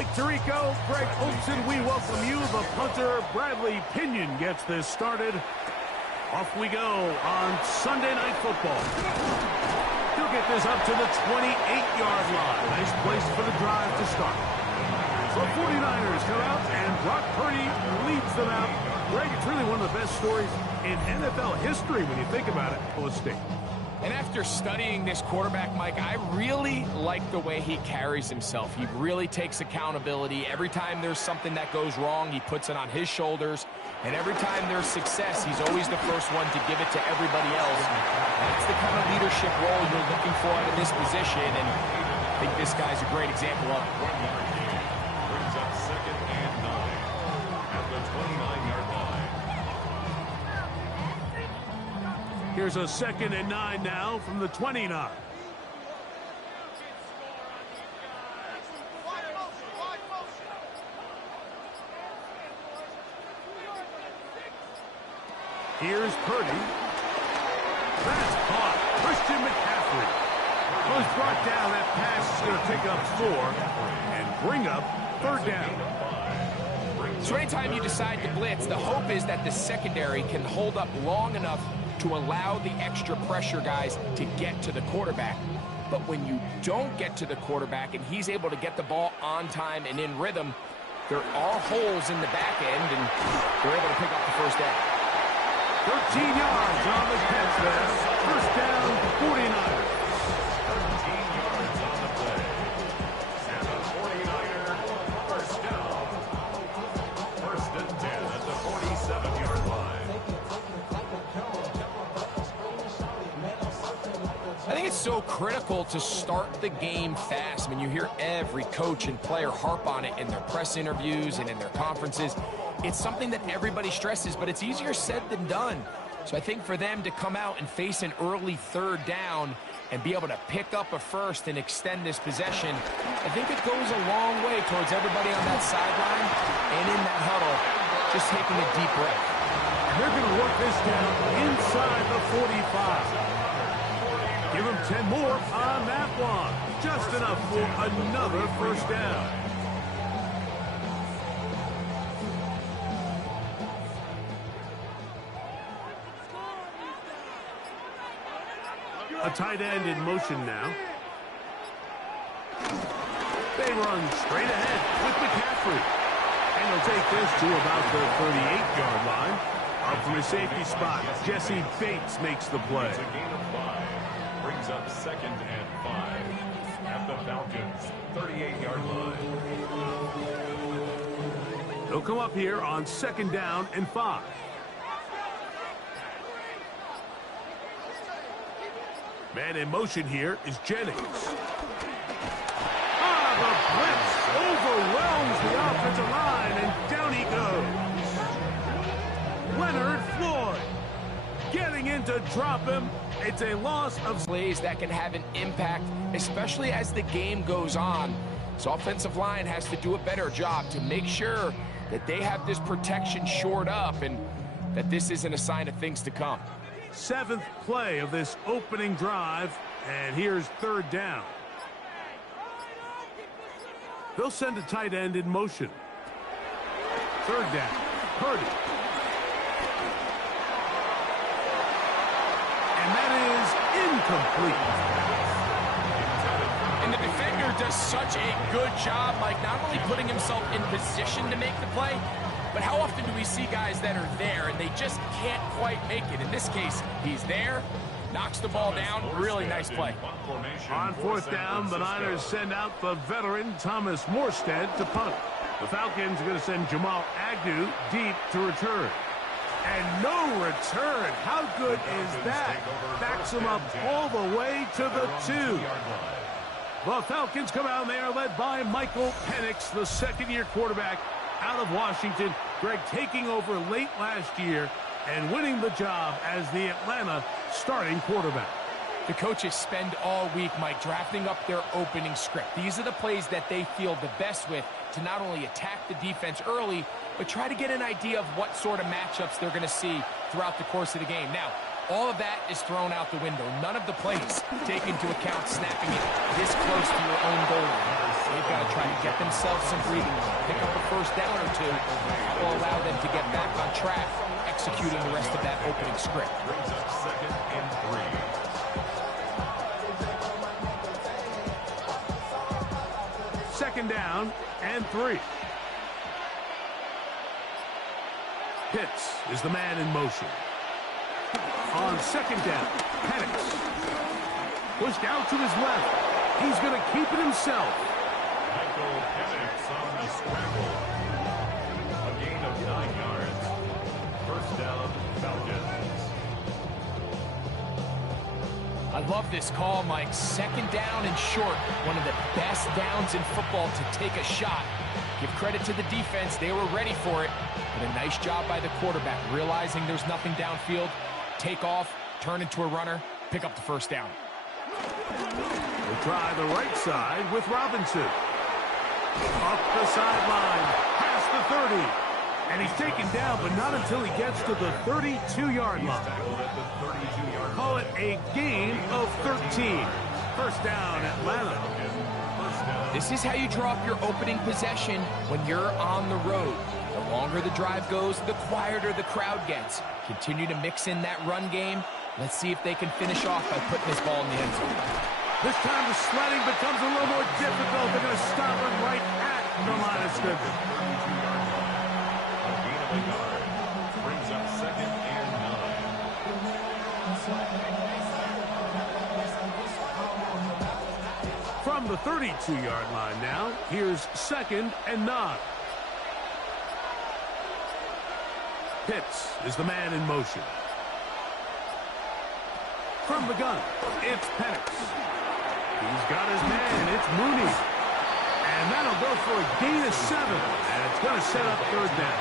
Mike Tirico, Greg Olson, we welcome you. The punter, Bradley Pinion, gets this started. Off we go on Sunday Night Football. He'll get this up to the 28-yard line. Nice place for the drive to start. The 49ers come out, and Brock Purdy leads them out. Greg, it's really one of the best stories in NFL history when you think about it. Iowa State. And after studying this quarterback, Mike, I really like the way he carries himself. He really takes accountability. Every time there's something that goes wrong, he puts it on his shoulders. And every time there's success, he's always the first one to give it to everybody else. That's the kind of leadership role you're looking for out of this position, and I think this guy's a great example of it. Brings up 2nd and 9 at the 29-yard line. Here's a 2nd and 9 now from the 29. Here's Purdy. That's caught. Christian McCaffrey was brought down. That pass is going to pick up 4 and bring up 3rd down. So anytime you decide to blitz, the hope is that the secondary can hold up long enough to allow the extra pressure guys to get to the quarterback. But when you don't get to the quarterback and he's able to get the ball on time and in rhythm, there are holes in the back end, and they're able to pick up the first down. 13 yards on the catch there. First down, 49ers. 13 yards on the play. And the 49er first down. First and 10 at the 47-yard line. I think it's so critical to start the game fast. I mean, you hear every coach and player harp on it in their press interviews and in their conferences. It's something that everybody stresses, but it's easier said than done. So I think for them to come out and face an early 3rd down and be able to pick up a first and extend this possession, I think it goes a long way towards everybody on that sideline and in that huddle just taking a deep breath. And they're going to work this down inside the 45. Give them 10 more on that one. Just enough for another first down. A tight end in motion now. They run straight ahead with McCaffrey. And they'll take this to about the 38-yard line. Up from his safety spot, Jesse Bates makes the play. It's a gain of 5. Brings up 2nd and 5 at the Falcons' 38-yard line. They'll come up here on 2nd down and 5. Man in motion here is Jennings. The blitz overwhelms the offensive line, and down he goes. Leonard Floyd getting in to drop him. It's a loss of plays that can have an impact, especially as the game goes on. So offensive line has to do a better job to make sure that they have this protection shored up and that this isn't a sign of things to come. 7th play of this opening drive, and here's 3rd down. They'll send a tight end in motion. 3rd down, Purdy. And that is incomplete. And the defender does such a good job, like not only putting himself in position to make the play, but how often do we see guys that are there and they just can't quite make it? In this case, he's there, knocks the ball down. Really nice play. On 4th down, the Niners send out the veteran Thomas Morstead to punt. The Falcons are going to send Jamal Agnew deep to return. And no return. How good is that? Backs him up all the way to the 2. The Falcons come out and they are led by Michael Penix, the second-year quarterback out of Washington. Greg taking over late last year and winning the job as the Atlanta starting quarterback. The coaches spend all week, Mike, drafting up their opening script. These are the plays that they feel the best with to not only attack the defense early, but try to get an idea of what sort of matchups they're going to see throughout the course of the game. Now, All of that is thrown out the window. None of the plays take into account snapping it this close to your own goal line. They've got to try to get themselves some breathing room, pick up a first down or two. That will allow them to get back on track, executing the rest of that opening script. Brings up 2nd and 3. Second down and 3. Pitts is the man in motion. On second down, Penix. Pushed out to his left. He's going to keep it himself. Michael Penix on the scramble. A gain of 9 yards. First down, Falcons. I love this call, Mike. Second down and short. One of the best downs in football to take a shot. Give credit to the defense. They were ready for it. But a nice job by the quarterback, realizing there's nothing downfield. Take off, turn into a runner, pick up the first down. We'll try the right side with Robinson. Up the sideline, past the 30. And he's taken down, but not until he gets to the 32-yard line. Call it a gain of 13. First down, Atlanta. This is how you draw up your opening possession when you're on the road. The longer the drive goes, the quieter the crowd gets. Continue to mix in that run game. Let's see if they can finish off by putting this ball in the end zone. This time the sledding becomes a little more difficult. They're going to stop him right at the line of scrimmage. A gain of a yard. Brings up 2nd and 9. From the 32-yard line now, here's 2nd and 9. Pitts is the man in motion. From the gun, it's Penix. He's got his man, it's Mooney. And that'll go for a gain of 7. And it's going to set up third down.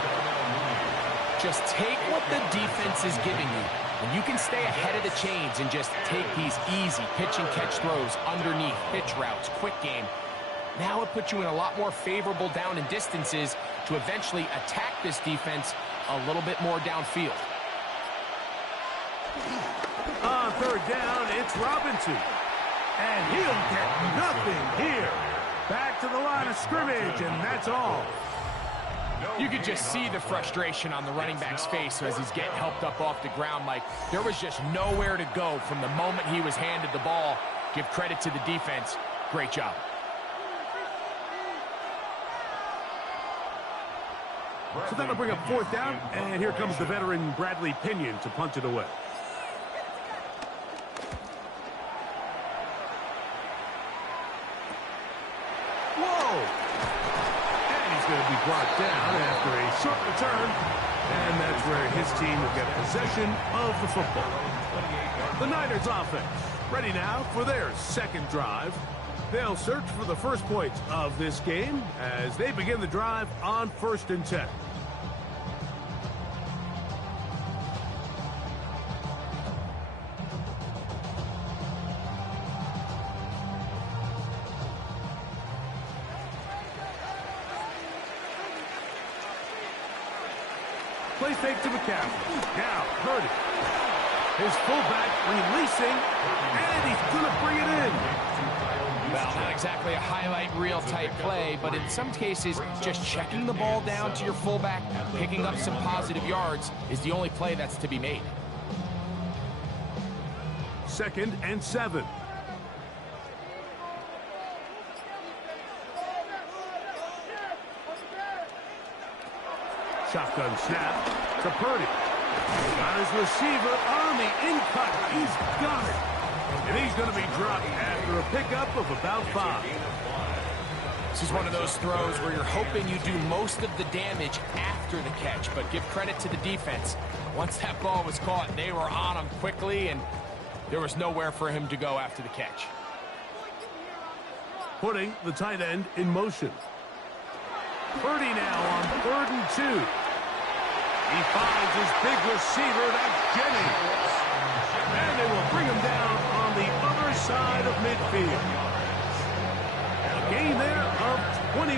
Just take what the defense is giving you. When you can stay ahead of the chains and just take these easy pitch and catch throws underneath, pitch routes, quick game, now it puts you in a lot more favorable down and distances to eventually attack this defense a little bit more downfield. On third down, it's Robinson. And he'll get nothing here. Back to the line of scrimmage, and that's all. You could just see the frustration on the running back's face as he's getting helped up off the ground. Like, there was just nowhere to go from the moment he was handed the ball. Give credit to the defense. Great job. So that'll bring up fourth down, and here comes the veteran Bradley Pinion to punt it away. Whoa! And he's going to be brought down after a short return, and that's where his team will get possession of the football. The Niners offense ready now for their second drive. They'll search for the first points of this game as they begin the drive on 1st and 10. Play fake to McCaffrey. Now, Purdy. His fullback releasing, and he's going to bring it in. Well, not exactly a highlight reel type play, but in some cases, just checking the ball down to your fullback, picking up some positive yards is the only play that's to be made. 2nd and 7. Shotgun snap to Purdy. Got his receiver on the in-cut. He's got it. And he's going to be dropped after a pickup of about 5. This is one of those throws where you're hoping you do most of the damage after the catch, but give credit to the defense. Once that ball was caught, they were on him quickly, and there was nowhere for him to go after the catch. Putting the tight end in motion. Purdy now on 3rd and 2. He finds his big receiver, that's Jennings. And they will bring him down on the other side of midfield. A gain there of 21.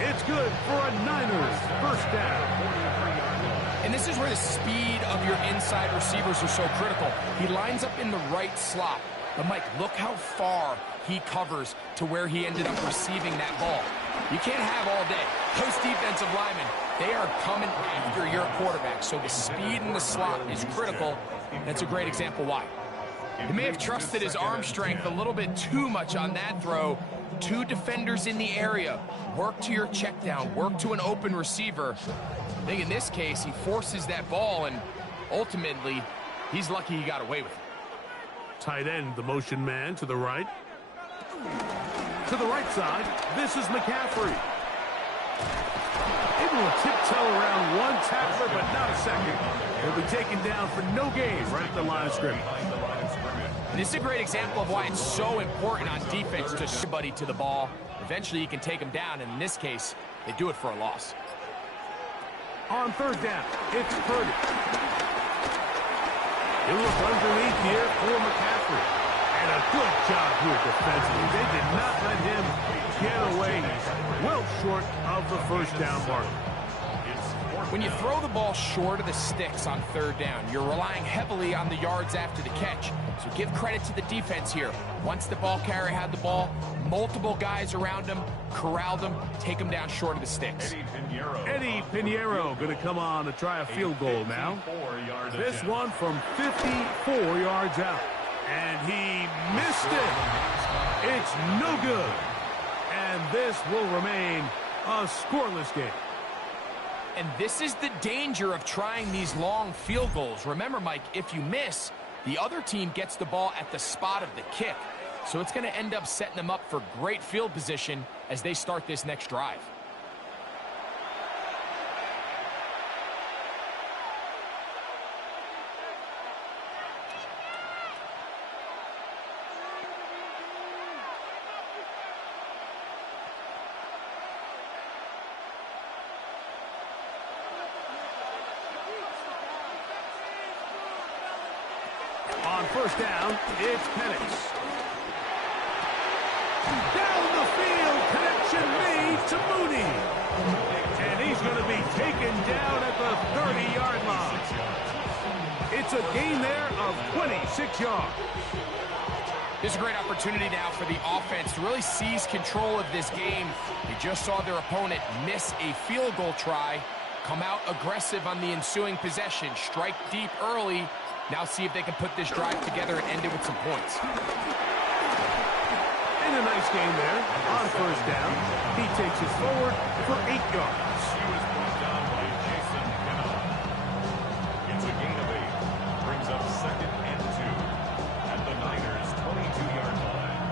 It's good for a Niners first down. And this is where the speed of your inside receivers are so critical. He lines up in the right slot. But, Mike, look how far he covers to where he ended up receiving that ball. You can't have all day. Those defensive linemen, they are coming after your quarterback. So the speed in the slot is critical. That's a great example why. He may have trusted his arm strength a little bit too much on that throw. Two defenders in the area. Work to your check down. Work to an open receiver. I think in this case, he forces that ball, and ultimately, he's lucky he got away with it. Tight end, the motion man to the right. To the right side, this is McCaffrey. Able to tiptoe around one tackler, but not a second. He'll be taken down for no gain right at the line of scrimmage. This is a great example of why it's so important on defense to somebody to the ball. Eventually, you can take him down, and in this case, they do it for a loss. On third down, it's Purdy. He'll look underneath here for McCaffrey. And a good job here defensively. They did not let him get away. He's well short of the first down mark. When you throw the ball short of the sticks on third down, you're relying heavily on the yards after the catch. So give credit to the defense here. Once the ball carrier had the ball, multiple guys around him, corralled him, take him down short of the sticks. Eddie Pinheiro going to come on to try a field goal now. This one from 54 yards out. And he missed it. It's no good. And this will remain a scoreless game. And this is the danger of trying these long field goals. Remember, Mike, if you miss, the other team gets the ball at the spot of the kick. So it's going to end up setting them up for great field position as they start this next drive. On first down, it's Penix. Down the field, connection made to Mooney. And he's going to be taken down at the 30-yard line. It's a gain there of 26 yards. This is a great opportunity now for the offense to really seize control of this game. They just saw their opponent miss a field goal try, come out aggressive on the ensuing possession, strike deep early. Now see if they can put this drive together and end it with some points. And a nice game there on first down. He takes it forward for 8 yards. He was brought down by Jason Kennard. It's a gain of 8. Brings up 2nd and 2 at the Niners' 22-yard line.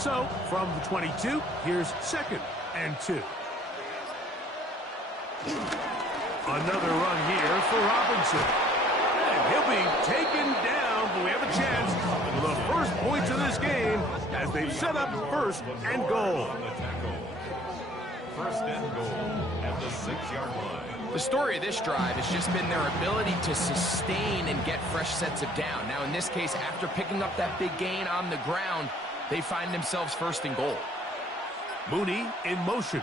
So, from the 22, here's 2nd and 2. Another run here for Robinson. He'll be taken down, but we have a chance for the first points of this game as they've set up 1st and goal. First and goal at the 6-yard line. The story of this drive has just been their ability to sustain and get fresh sets of down. Now, in this case, after picking up that big gain on the ground, they find themselves 1st and goal. Mooney in motion.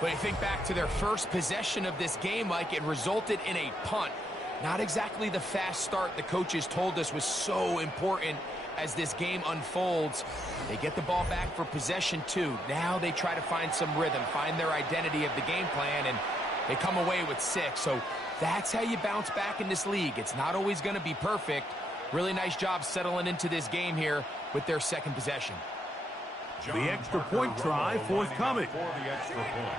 But you think back to their first possession of this game, Mike, it resulted in a punt. Not exactly the fast start the coaches told us was so important as this game unfolds. They get the ball back for possession 2. Now they try to find some rhythm, find their identity of the game plan, and they come away with 6. So that's how you bounce back in this league. It's not always going to be perfect. Really nice job settling into this game here with their 2nd possession. The extra point try forthcoming. For the extra point.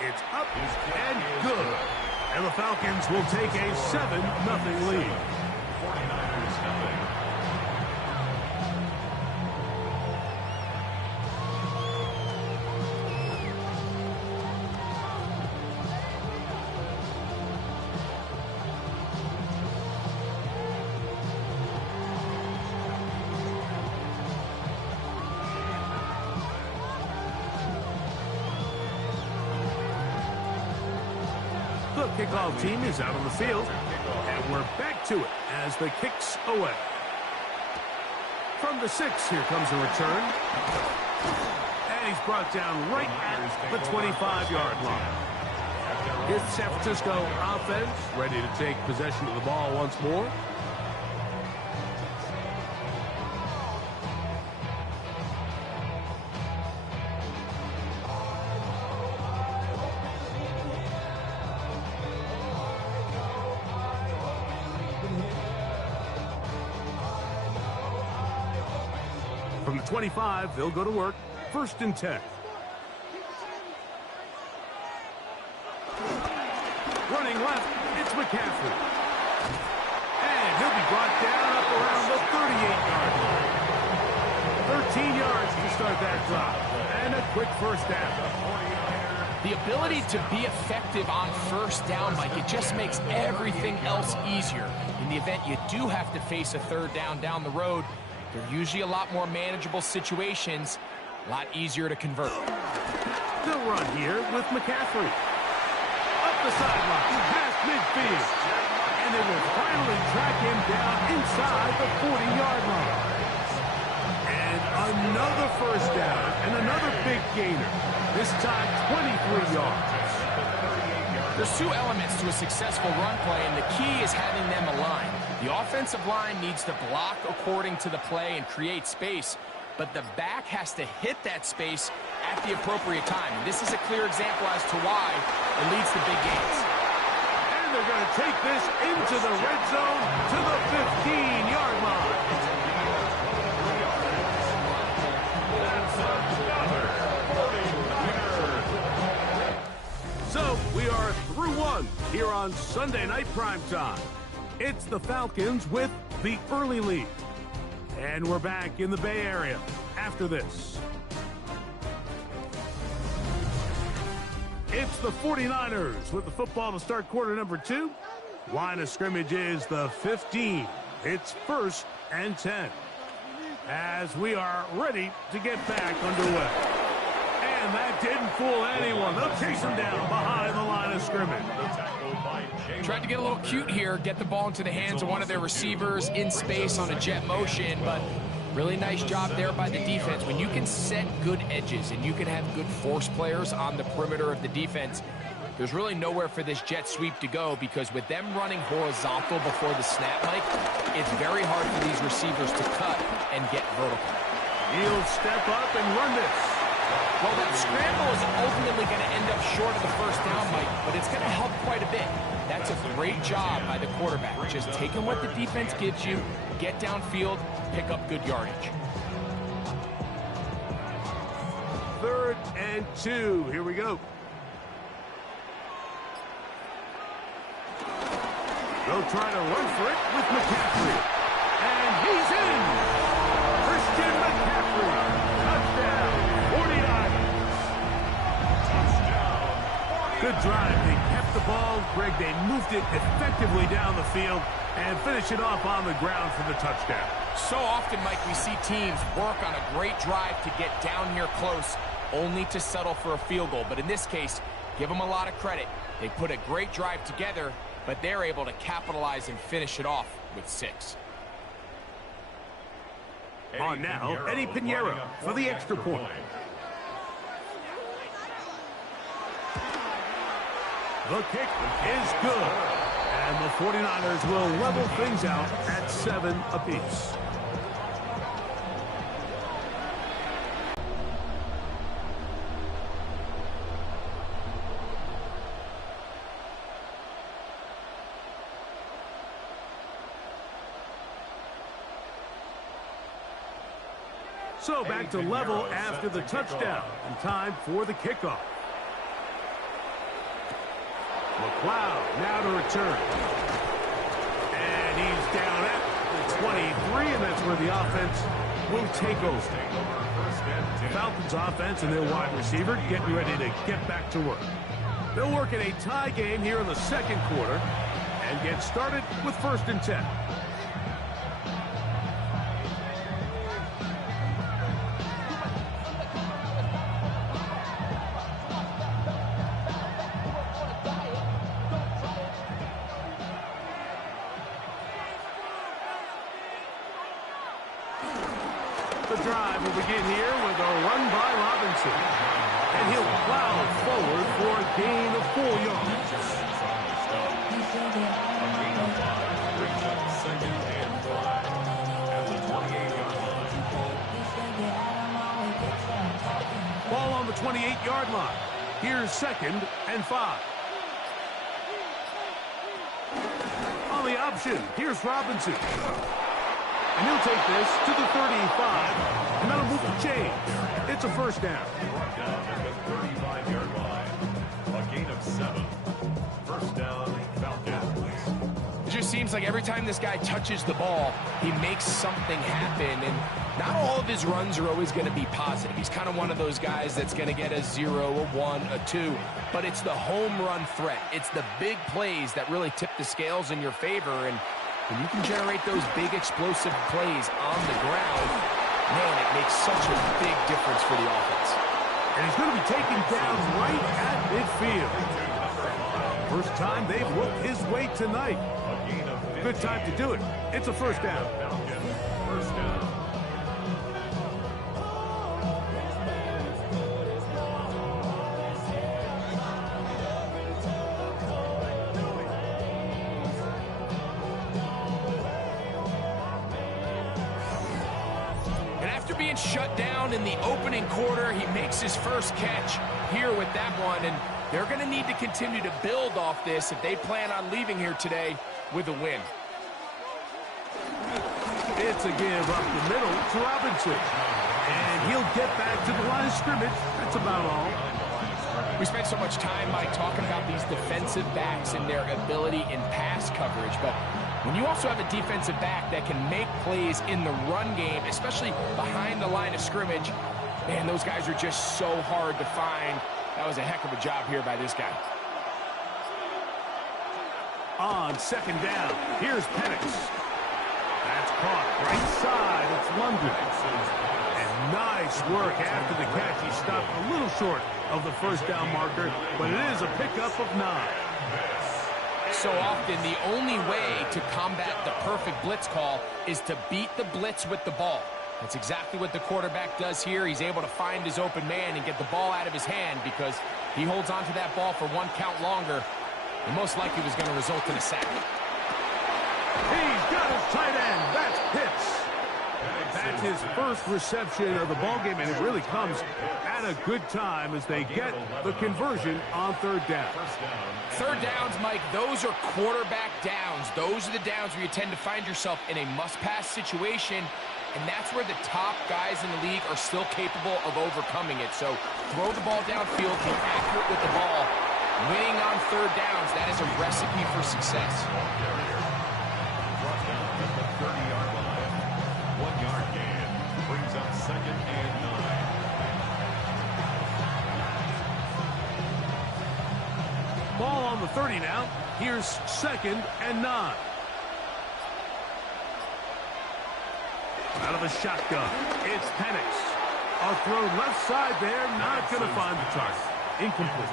It's up and good. And the Falcons will take a 7-0 lead. 49ers nothing. The kickoff team is out on the field, and we're back to it as the kick's away. From the 6, here comes a return. And he's brought down right at the 25-yard line. Here's the San Francisco offense ready to take possession of the ball once more. From the 25, they'll go to work. 1st and 10. Running left, it's McCaffrey. And he'll be brought down up around the 38-yard line. 13 yards to start that drive. And a quick first down. The ability to be effective on first down, Mike, it just makes everything else easier. In the event you do have to face a 3rd down the road, they're usually a lot more manageable situations, a lot easier to convert. They'll run here with McCaffrey. Up the sideline, past midfield. And they will finally track him down inside the 40-yard line. And another first down, and another big gainer. This time, 23 yards. There's 2 elements to a successful run play, and the key is having them aligned. The offensive line needs to block according to the play and create space, but the back has to hit that space at the appropriate time. And this is a clear example as to why it leads to big gains. And they're going to take this into the red zone to the 15-yard line. So we are through one here on Sunday Night Primetime. It's the Falcons with the early lead. And we're back in the Bay Area after this. It's the 49ers with the football to start quarter number 2. Line of scrimmage is the 15. It's 1st and 10. As we are ready to get back underway. And that didn't fool anyone. They'll chase him down behind the line of scrimmage. Tried to get a little cute here, get the ball into the hands of one of their receivers in space on a jet motion, but really nice job there by the defense. When you can set good edges and you can have good force players on the perimeter of the defense, there's really nowhere for this jet sweep to go, because with them running horizontal before the snap, Mike, it's very hard for these receivers to cut and get vertical. He'll step up and run this. Well, that scramble is ultimately going to end up short of the first down, Mike, but it's going to help quite a bit. That's a great job by the quarterback. Just taking what the defense gives you, get downfield, pick up good yardage. 3rd and 2. Here we go. They'll try to run for it with McCaffrey. And he's in! Christian McCaffrey. Touchdown. 49ers. Good drive. They kept the ball. Greg, they moved it effectively down the field and finish it off on the ground for the touchdown. So often, Mike, we see teams work on a great drive to get down here close, only to settle for a field goal. But in this case, give them a lot of credit. They put a great drive together, but they're able to capitalize and finish it off with 6. On now, Eddie Pinheiro for the extra point. The kick is good. And the 49ers will level things out at 7 apiece. So back to level after the touchdown, and time for the kickoff. McLeod now to return. And he's down at the 23, and that's where the offense will take over. Falcons offense and their wide receiver getting ready to get back to work. They'll work in a tie game here in the second quarter and get started with 1st and 10. The drive will begin here with a run by Robinson. And he'll plow forward for a gain of 4 yards. Ball on the 28-yard line. Here's 2nd and 5. On the option, here's Robinson. And he'll take this to the 35, and that'll move the chain. It's a first down. Brought down at the 35-yard line. A gain of 7. First down, Falcons. It just seems like every time this guy touches the ball, he makes something happen. And not all of his runs are always going to be positive. He's kind of one of those guys that's going to get a 0, a 1, a 2. But it's the home run threat. It's the big plays that really tip the scales in your favor. And when you can generate those big explosive plays on the ground, man, it makes such a big difference for the offense. And he's going to be taken down right at midfield. First time they've looked his way tonight. Good time to do it. It's a first down. First down. Being shut down in the opening quarter, he makes his first catch here with that one, and they're going to need to continue to build off this if they plan on leaving here today with a win. It's a give up the middle to Robinson, and he'll get back to the line of scrimmage. That's about all. We spent so much time, Mike, talking about these defensive backs and their ability in pass coverage, but when you also have a defensive back that can make plays in the run game, especially behind the line of scrimmage, man, those guys are just so hard to find. That was a heck of a job here by this guy. On 2nd down, here's Penix. That's caught right side. It's London. And nice work after the catch. He stopped a little short of the first down marker, but it is a pickup of 9. So often, the only way to combat the perfect blitz call is to beat the blitz with the ball. That's exactly what the quarterback does here. He's able to find his open man and get the ball out of his hand because he holds onto that ball for 1 count longer, and most likely was going to result in a sack. He's got his tight end. That's Pitts. That's his first reception of the ballgame, and it really comes at a good time as they get the conversion on 3rd down. Third downs, Mike, those are quarterback downs. Those are the downs where you tend to find yourself in a must-pass situation, and that's where the top guys in the league are still capable of overcoming it. So throw the ball downfield, be accurate with the ball. Winning on 3rd downs, that is a recipe for success. Brought down at the 30-yard line. 1 yard gain brings up 2nd and 9. Ball on the 30 now. Here's 2nd and 9. Out of a shotgun, it's Penix. A throw left side there, not going to find the target. Incomplete.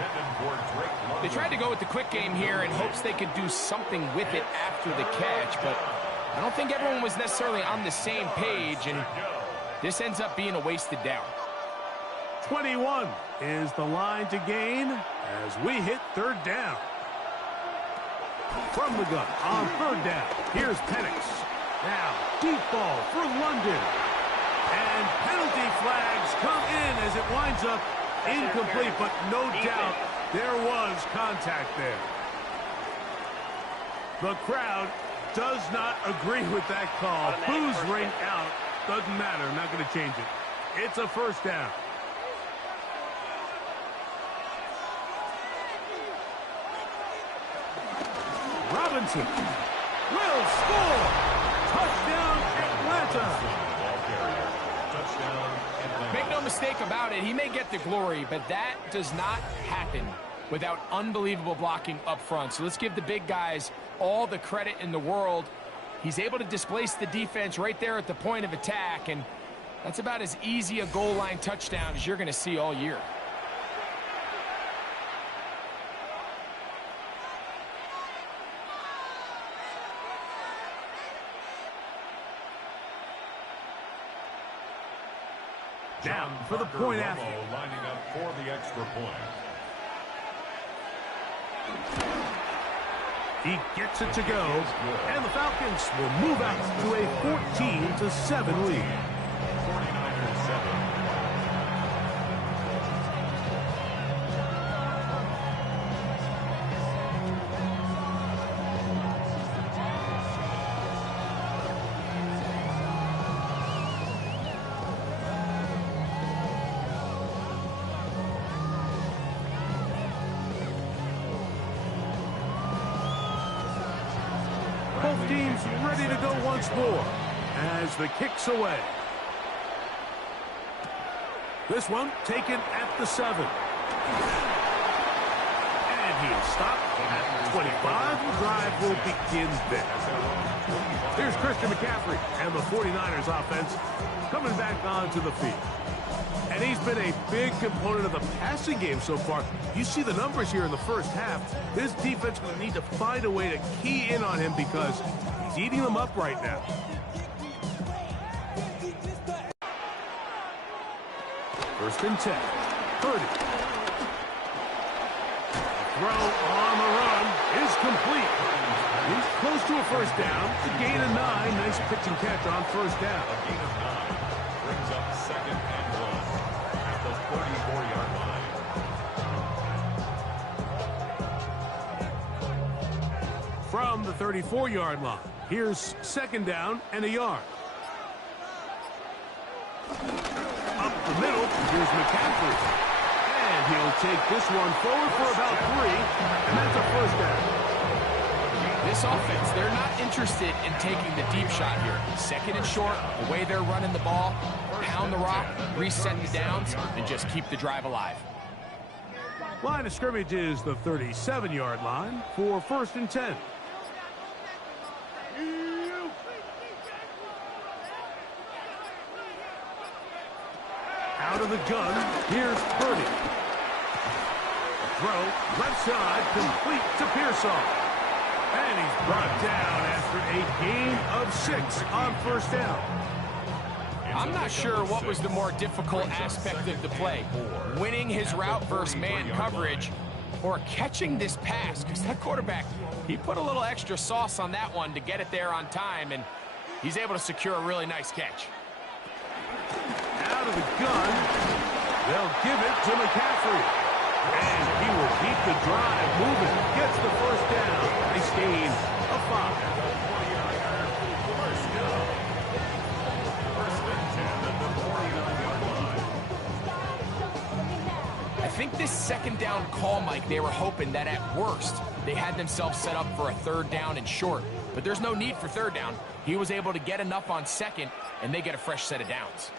They tried to go with the quick game here in hopes they could do something with it after the catch, but I don't think everyone was necessarily on the same page, and this ends up being a wasted down. 21 is the line to gain as we hit 3rd down. From the gun on 3rd down, here's Penix. Now, deep ball for London. And penalty flags come in as it winds up incomplete, but no doubt there was contact there. The crowd does not agree with that call. Boos ring out. Doesn't matter. Not going to change it. It's a first down. Robinson will score. Touchdown, Atlanta. Make no mistake about it, he may get the glory, but that does not happen without unbelievable blocking up front. So let's give the big guys all the credit in the world. He's able to displace the defense right there at the point of attack, and that's about as easy a goal line touchdown as you're going to see all year. Now, for the point after. Lining up for the extra point. He gets it to go, and the Falcons will move out to a 14-7 lead. 49ers 7. Both teams ready to go once more as the kick's away. This one taken at the 7. And he'll stop at the 25. The drive will begin there. Here's Christian McCaffrey and the 49ers offense coming back onto the field. And he's been a big component of the passing game so far. You see the numbers here in the first half. This defense will need to find a way to key in on him because he's eating them up right now. First and 10. Purdy. Throw on the run is complete. He's close to a first down. A gain of 9. Nice pitch and catch on first down. A gain of 9 brings up 2nd and 1 at the 34-yard line. From the 34-yard line, here's 2nd down and a yard. Up the middle, here's McCaffrey. And he'll take this one forward for about 3, and that's a first down. This offense, they're not interested in taking the deep shot here. 2nd and short, the way they're running the ball, pound the rock, reset the downs, and just keep the drive alive. Line of scrimmage is the 37-yard line for 1st and 10. Out of the gun, here's Purdy. Throw, left side, complete to Pearsall. And he's brought down after a gain of 6 on first down. I'm not sure what was the more difficult aspect of the play. Winning his route versus man coverage or catching this pass, because that quarterback, he put a little extra sauce on that one to get it there on time, and he's able to secure a really nice catch. Out of the gun, they'll give it to McCaffrey. And he will keep the drive moving. Gets the first down. Nice gain of 5. I think this 2nd down call, Mike, they were hoping that at worst they had themselves set up for a 3rd down and short. But there's no need for 3rd down. He was able to get enough on 2nd, and they get a fresh set of downs.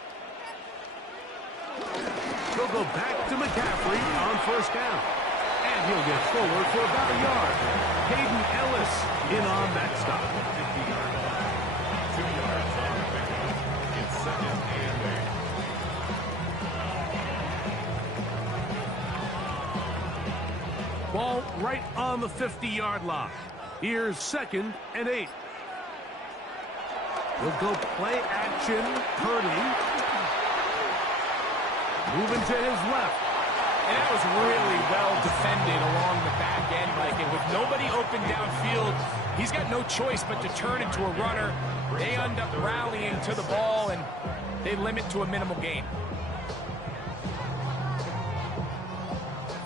He'll go back to McCaffrey on first down. And he'll get forward for about a yard. Hayden Ellis in on that stop. 2 yards on the pickup. It's 2nd and 8. Ball right on the 50-yard line. Here's 2nd and 8. We'll go play action. Purdy. Moving to his left. And that was really well defended along the back end, Mike. And with nobody open downfield, he's got no choice but to turn into a runner. They end up rallying to the ball, and they limit to a minimal gain.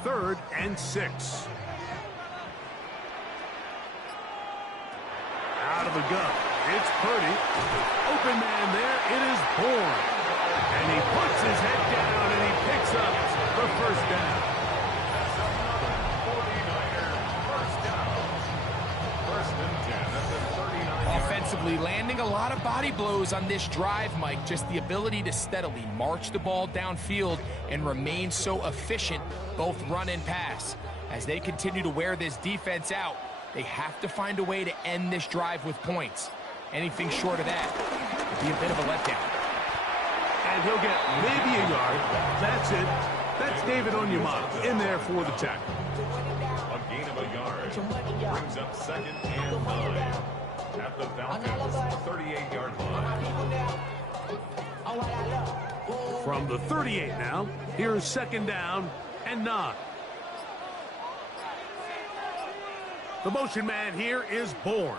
3rd and 6. Out of the gun. It's Purdy. Open man there. It is Bourne. And he puts his head down and he picks up the first down. That's another 49er first down. 1st and 10 at the 39-yard. Offensively, landing a lot of body blows on this drive, Mike. Just the ability to steadily march the ball downfield and remain so efficient, both run and pass. As they continue to wear this defense out, they have to find a way to end this drive with points. Anything short of that would be a bit of a letdown. And he'll get maybe a yard. That's it. That's David Onyemata in there for the tackle. A gain of a yard brings up 2nd and 9 at the Falcons 38-yard line. From the 38 now, here's second down and 9. The motion man here is Bourne.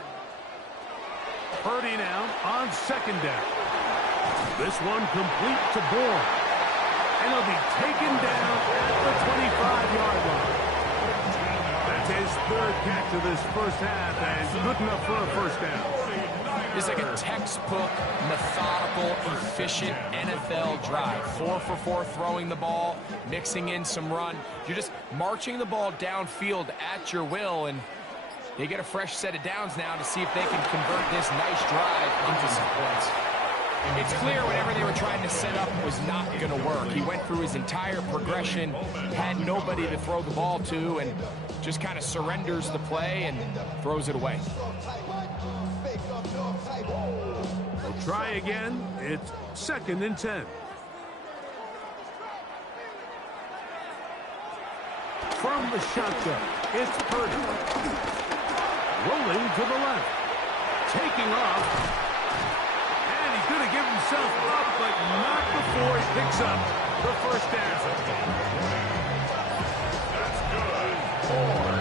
Purdy now on second down. This one complete to Bourne. And he'll be taken down at the 25-yard line. That's his third catch of this first half, and good enough for a first down. It's like a textbook, methodical, efficient NFL drive. 4 for 4 throwing the ball, mixing in some run. You're just marching the ball downfield at your will, and they get a fresh set of downs now to see if they can convert this nice drive into some points. It's clear whatever they were trying to set up was not going to work. He went through his entire progression, had nobody to throw the ball to, and just kind of surrenders the play and throws it away. We'll try again. It's second and 10. From the shotgun, it's Purdy. Rolling to the left. Taking off. And he's going to give himself up, but not before he picks up the first down. That's good. 4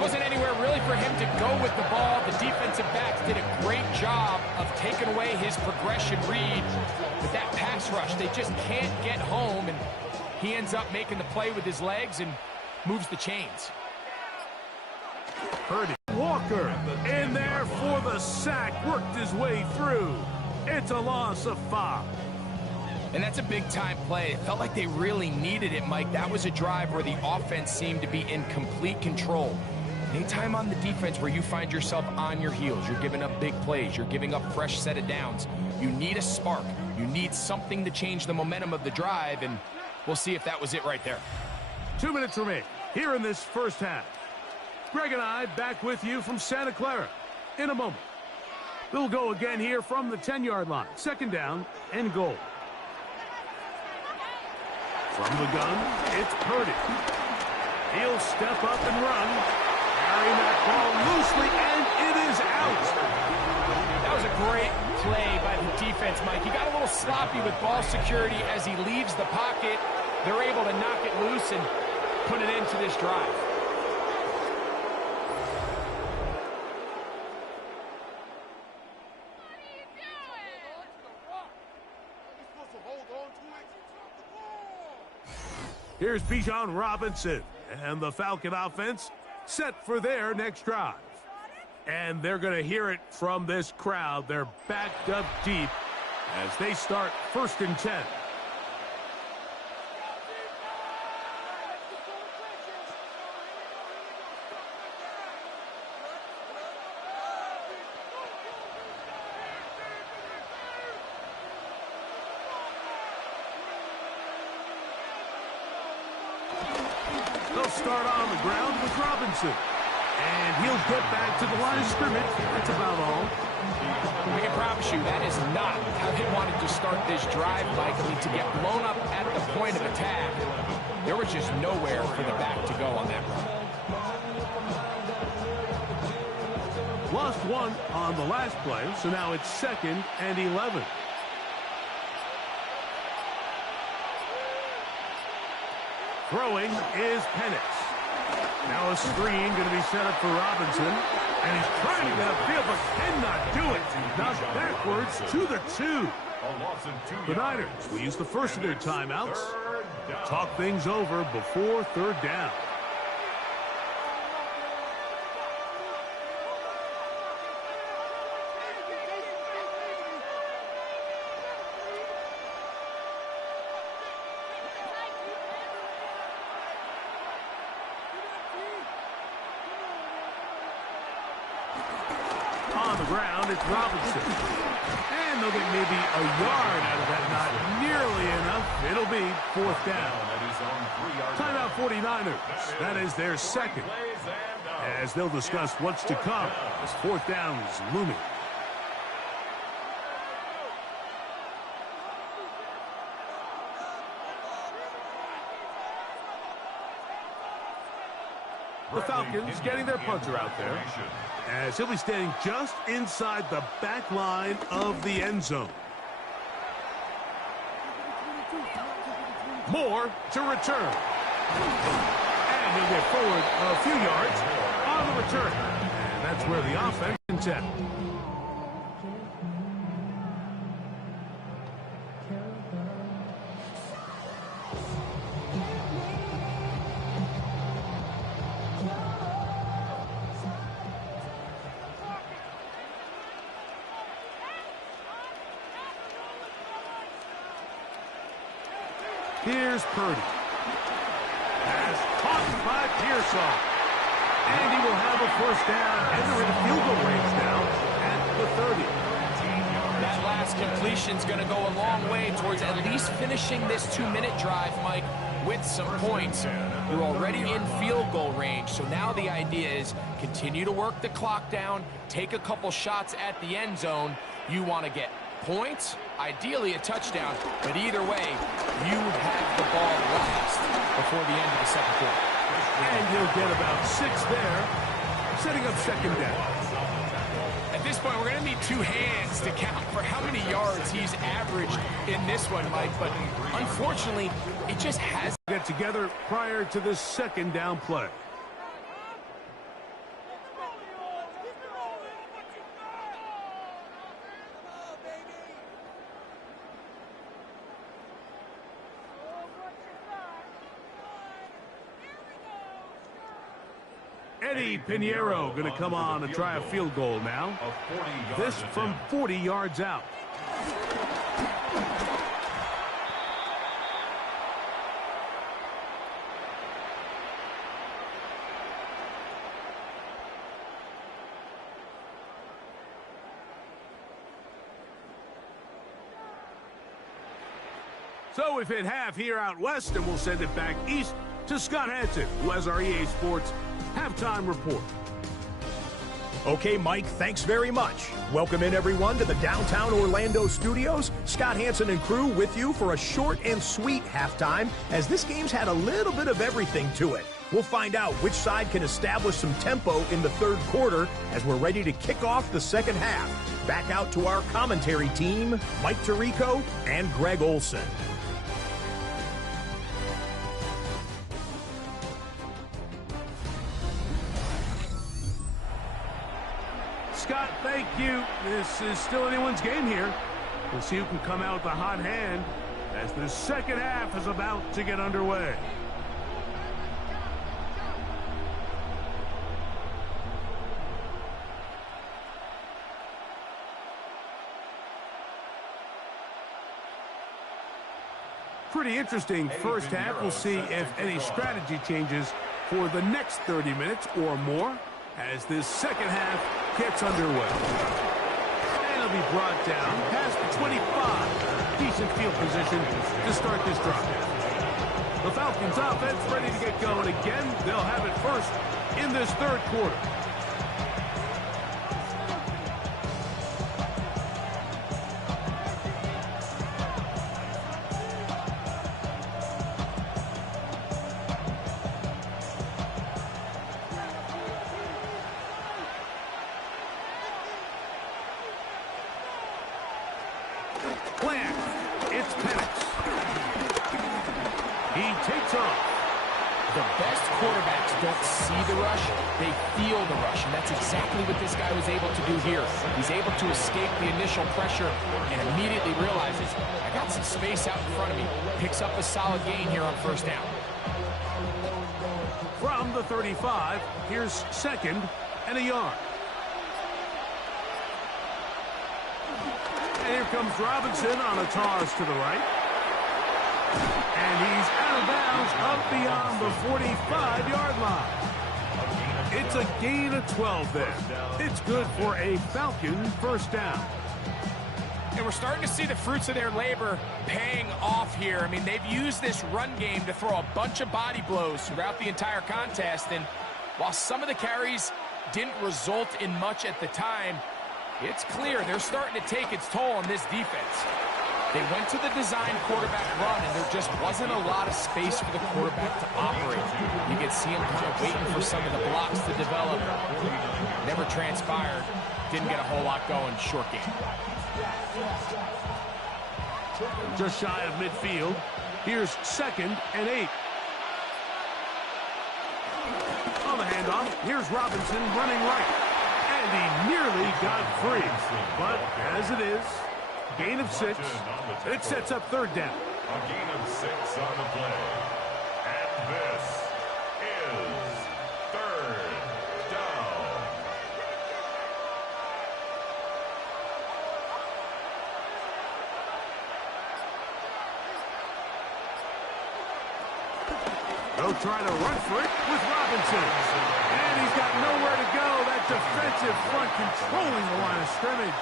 Wasn't anywhere really for him to go with the ball. The defensive backs did a great job of taking away his progression read with that pass rush. They just can't get home, and he ends up making the play with his legs and moves the chains. Purdy. Walker in there for the sack. Worked his way through. It's a loss of 5. And that's a big-time play. It felt like they really needed it, Mike. That was a drive where the offense seemed to be in complete control. Anytime on the defense where you find yourself on your heels, you're giving up big plays, you're giving up fresh set of downs, you need a spark. You need something to change the momentum of the drive, and we'll see if that was it right there. 2 minutes remain here in this first half. Greg and I back with you from Santa Clara in a moment. We'll go again here from the 10-yard line. Second down and goal. From the gun, it's Purdy. He'll step up and run. Carrying that ball loosely, and it is out. That was a great play by the defense, Mike. He got a little sloppy with ball security as he leaves the pocket. They're able to knock it loose and put it into this drive. Here's Bijan Robinson, and the Falcon offense set for their next drive. And they're going to hear it from this crowd. They're backed up deep as they start first and 10. They'll start on the ground with Robinson. And he'll get back to the line of scrimmage. That's about all. I can promise you that is not how they wanted to start this drive, Mike. I mean, to get blown up at the point of attack, there was just nowhere for the back to go on that run. Lost one on the last play, so now it's second and 11. Throwing is Penix. Now a screen going to be set up for Robinson. And he's trying to get upfield, but cannot do it. Knocked backwards to the 2. The Niners will use the first of their timeouts. Talk things over before third down. On the ground, it's Robinson. And they'll get maybe a yard out of that. Not nearly enough. It'll be fourth down. Timeout 49ers. That is their second. As they'll discuss what's to come as fourth down is looming. The Falcons getting their punter out there, as he'll be standing just inside the back line of the end zone. Moore to return. And he'll get forward a few yards on the return. And that's where the offense is at. Here's Purdy. Pass caught by Pearsall. And he will have a first down. And they're in field goal range now at the 30. That last completion's going to go a long way towards at least finishing this 2-minute drive, Mike, with some points. You're already in field goal range, so now the idea is continue to work the clock down, take a couple shots at the end zone. You want to get points, ideally a touchdown, but either way, you have the ball last before the end of the second quarter. And he'll get about 6 there, setting up second down. At this point, we're going to need 2 hands to count for how many yards he's averaged in this one, Mike, but unfortunately, it just hasn't. Get together prior to the second down play. Eddie Pinheiro going to come on and try a field goal now. This from 40 yards out. So we've hit half here out west, and we'll send it back east to Scott Hansen, who has our EA Sports halftime report. Okay, Mike, thanks very much. Welcome in, everyone, to the downtown Orlando studios. Scott Hansen and crew with you for a short and sweet halftime, as this game's had a little bit of everything to it. We'll find out which side can establish some tempo in the third quarter as we're ready to kick off the second half. Back out to our commentary team, Mike Tirico and Greg Olson. Scott, thank you. This is still anyone's game here. We'll see who can come out with the hot hand as the second half is about to get underway. Pretty interesting first half. We'll see if any strategy changes for the next 30 minutes or more as this second half gets underway. And it'll be brought down past the 25. Decent field position to start this drive. The Falcons offense ready to get going again. They'll have it first in this third quarter. It's Penix. He takes off. The best quarterbacks don't see the rush, they feel the rush, and that's exactly what this guy was able to do here. He's able to escape the initial pressure and immediately realizes, I got some space out in front of me. Picks up a solid gain here on first down. From the 35, here's second and a yard. And here comes Robinson on a toss to the right. And he's out of bounds up beyond the 45-yard line. It's a gain of 12 there. It's good for a Falcon first down. And we're starting to see the fruits of their labor paying off here. I mean, they've used this run game to throw a bunch of body blows throughout the entire contest. And while some of the carries didn't result in much at the time, it's clear they're starting to take its toll on this defense. They went to the design quarterback run, and there just wasn't a lot of space for the quarterback to operate. You could see him kind of waiting for some of the blocks to develop. Never transpired. Didn't get a whole lot going. Short game. Just shy of midfield. Here's 2nd and 8. On the handoff, here's Robinson running right. And he nearly got free. But as it is, gain of 6. It sets up 3rd down. A gain of 6 on the play. And this is 3rd down. They'll try to run for it with Robinson. And he's got nowhere to go. That defensive front controlling the line of scrimmage.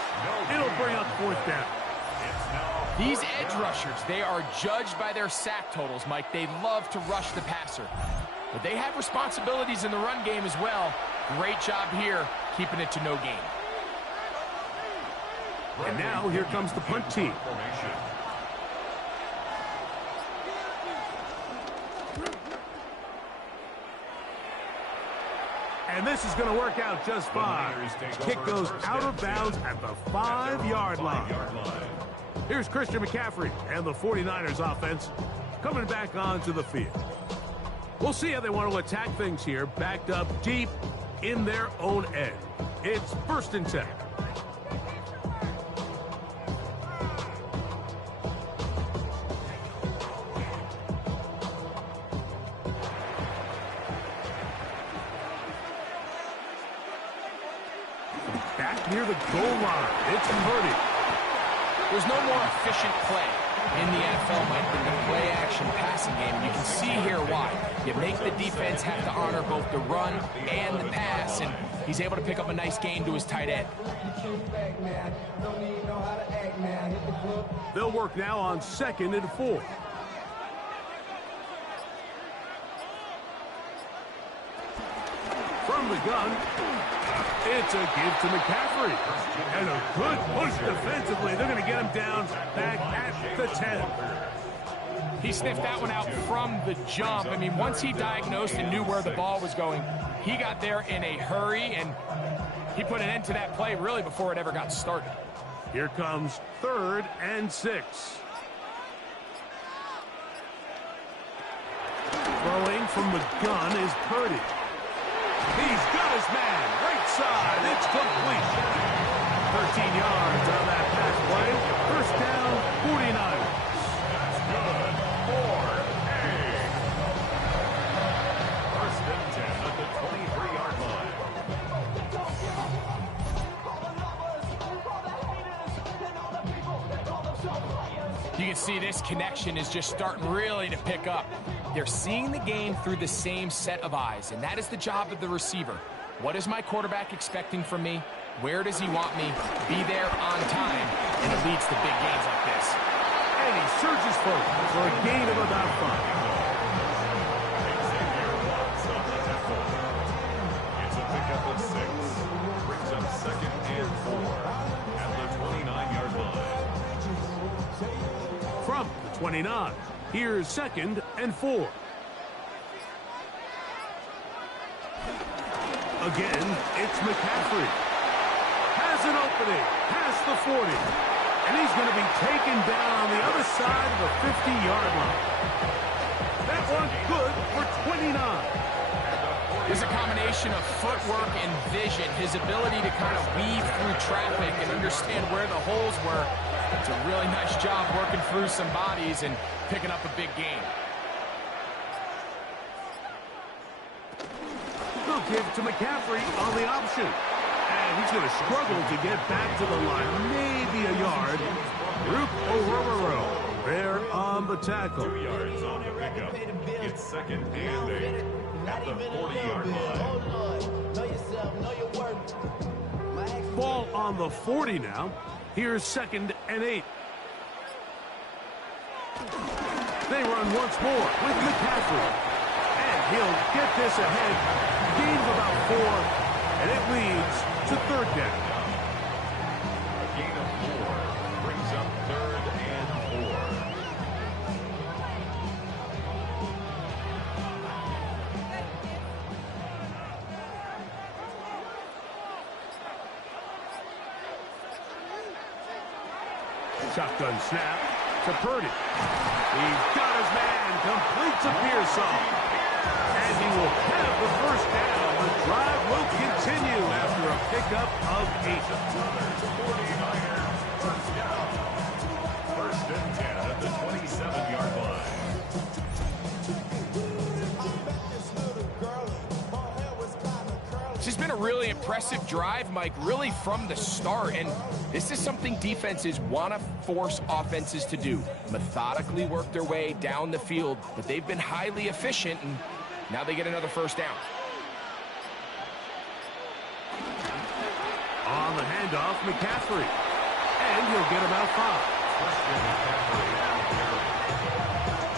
It'll bring up 4th down. These edge rushers, they are judged by their sack totals, Mike. They love to rush the passer. But they have responsibilities in the run game as well. Great job here, keeping it to no gain. And now here comes the punt team. And this is going to work out just fine. Kick goes out of bounds at the 5-yard line. Here's Christian McCaffrey and the 49ers offense coming back onto the field. We'll see how they want to attack things here, backed up deep in their own end. It's 1st and 10. Back near the goal line. It's Purdy. There's no more efficient play in the NFL, Mike, than the play-action passing game. And you can see here why. You make the defense have to honor both the run and the pass, and he's able to pick up a nice gain to his tight end. They'll work now on 2nd and 4. From the gun, it's a give to McCaffrey. And a good push defensively. They're going to get him down back at the 10. He sniffed that one out from the jump. I mean, once he diagnosed and knew where the ball was going, he got there in a hurry, and he put an end to that play really before it ever got started. Here comes 3rd and 6. Throwing from the gun is Purdy. He's got his man. Right side. It's complete. 13 yards on that pass play. 1st down, 49ers. That's good for a. 1st and 10 at the 23-yard line. You can see this connection is just starting really to pick up. They're seeing the game through the same set of eyes, and that is the job of the receiver. What is my quarterback expecting from me? Where does he want me? Be there on time, and it leads to big gains like this. And he surges forward for a gain of about 5. It's a pickup of 6. Brings up 2nd and 4 at the 29-yard line. From the 29, here's 2nd and 4. Again, it's McCaffrey. Has an opening past the 40. And he's going to be taken down on the other side of the 50-yard line. That one good for 29. There's a combination of footwork and vision, his ability to kind of weave through traffic and understand where the holes were. It's a really nice job working through some bodies and picking up a big gain. They'll give to McCaffrey on the option. And he's going to struggle to get back to the line. Maybe a yard. Roop O'Rororo there on the tackle. 2 yards on the pickup. It's 2nd and 8 at the 40-yard line. Ball on the 40 now. Here's 2nd and 8. They run once more with McCaffrey. And he'll get this ahead. Gain of about 4. And it leads to 3rd down. A gain of 4 brings up 3rd and Shotgun snap to Purdy. He's got his man, completes a Pearsall. And he will have the first down. The drive will continue after a pickup of 8. 49ers first down. First and 10 at the 27-yard line. This has been a really impressive drive, Mike, really from the start. And this is something defenses want to force offenses to do. Methodically work their way down the field, but they've been highly efficient, and now they get another first down. On the handoff, McCaffrey. And he'll get about 5.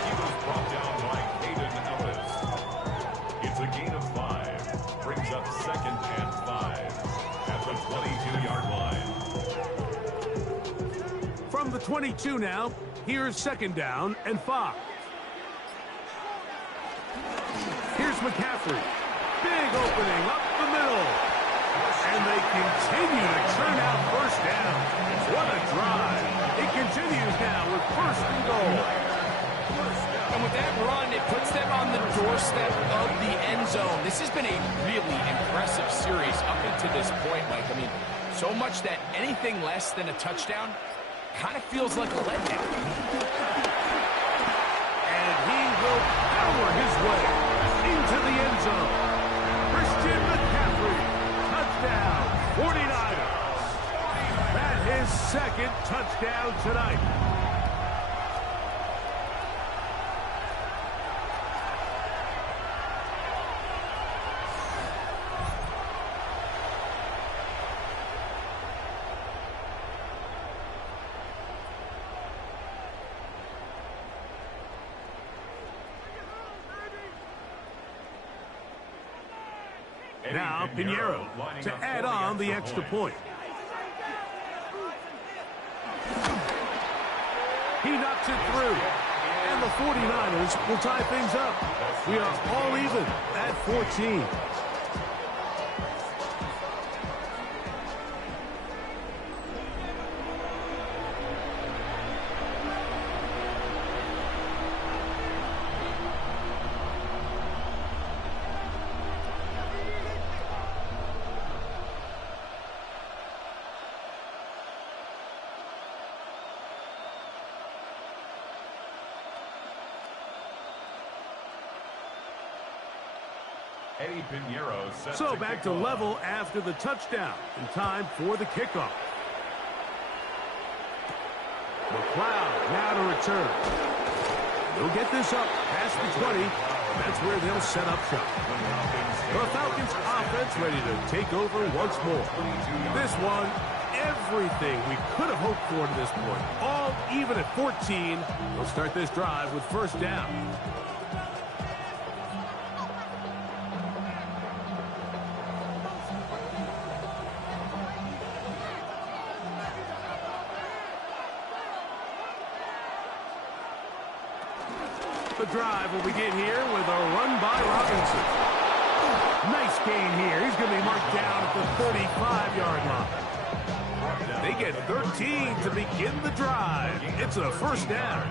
He was brought down by Hayden Ellis. It's a gain of 5. Brings up second and 5 at the 22-yard line. From the 22 now, here's second down and 5. Here's McCaffrey. Big opening up the middle. And they continue to turn out first down. What a drive. It continues now with first and goal. And with that run, it puts them on the doorstep of the end zone. This has been a really impressive series up until this point, Mike. I mean, so much that anything less than a touchdown kind of feels like a letdown. And he will power his way into the end zone. Christian McCaffrey, touchdown, 49ers. That his second touchdown tonight. Now Pinheiro to add on the extra point. He knocks it through. And the 49ers will tie things up. We are all even at 14. So back to level after the touchdown. In time for the kickoff. McLeod now to return. They'll get this up past the 20. That's where they'll set up shop. The Falcons offense ready to take over once more. This one, everything we could have hoped for to this point. All even at 14. They'll start this drive with first down. The drive will begin here with a run by Robinson. Nice gain here. He's going to be marked down at the 35-yard line. They get 13 to begin the drive. It's a first down.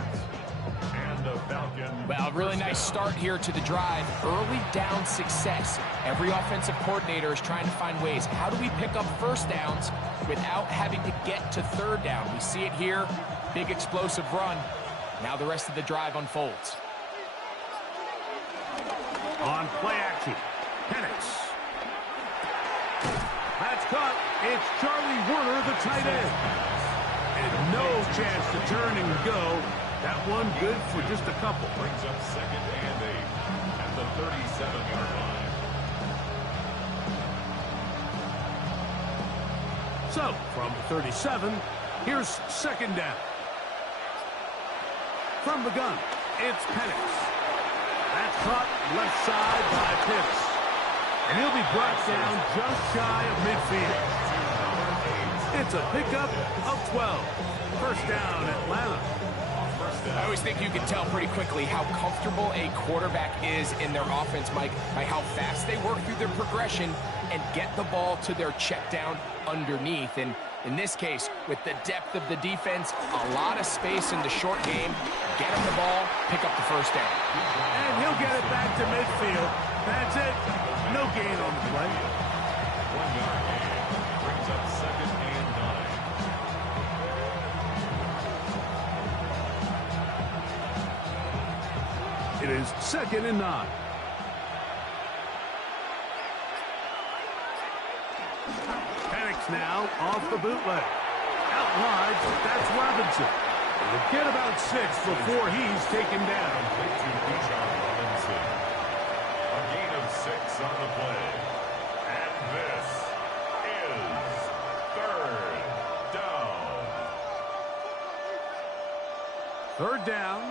Well, a really nice start here to the drive. Early down success. Every offensive coordinator is trying to find ways. How do we pick up first downs without having to get to third down? We see it here. Big explosive run. Now the rest of the drive unfolds. On play action, Penix. That's caught. It's Charlie Werner, the tight end. And no chance to turn and go. That one good for just a couple. Brings up second and 8 at the 37-yard line. So, from the 37, here's second down. From the gun, it's Penix. That's caught left side by Pitts. And he'll be brought down just shy of midfield. It's a pickup of 12. First down, Atlanta. I always think you can tell pretty quickly how comfortable a quarterback is in their offense, Mike, by how fast they work through their progression and get the ball to their check down underneath. And in this case, with the depth of the defense, a lot of space in the short game, get him the ball, pick up the first down. And he'll get it back to midfield. That's it. No gain on the play. 1 yard gain. Brings up 2nd and 9. It is 2nd and 9. Penix now off the bootleg. Out wide, that's Robinson. He'll get about 6 before he's taken down. Robinson. A gain of 6 on the play. And this is 3rd down. 3rd down,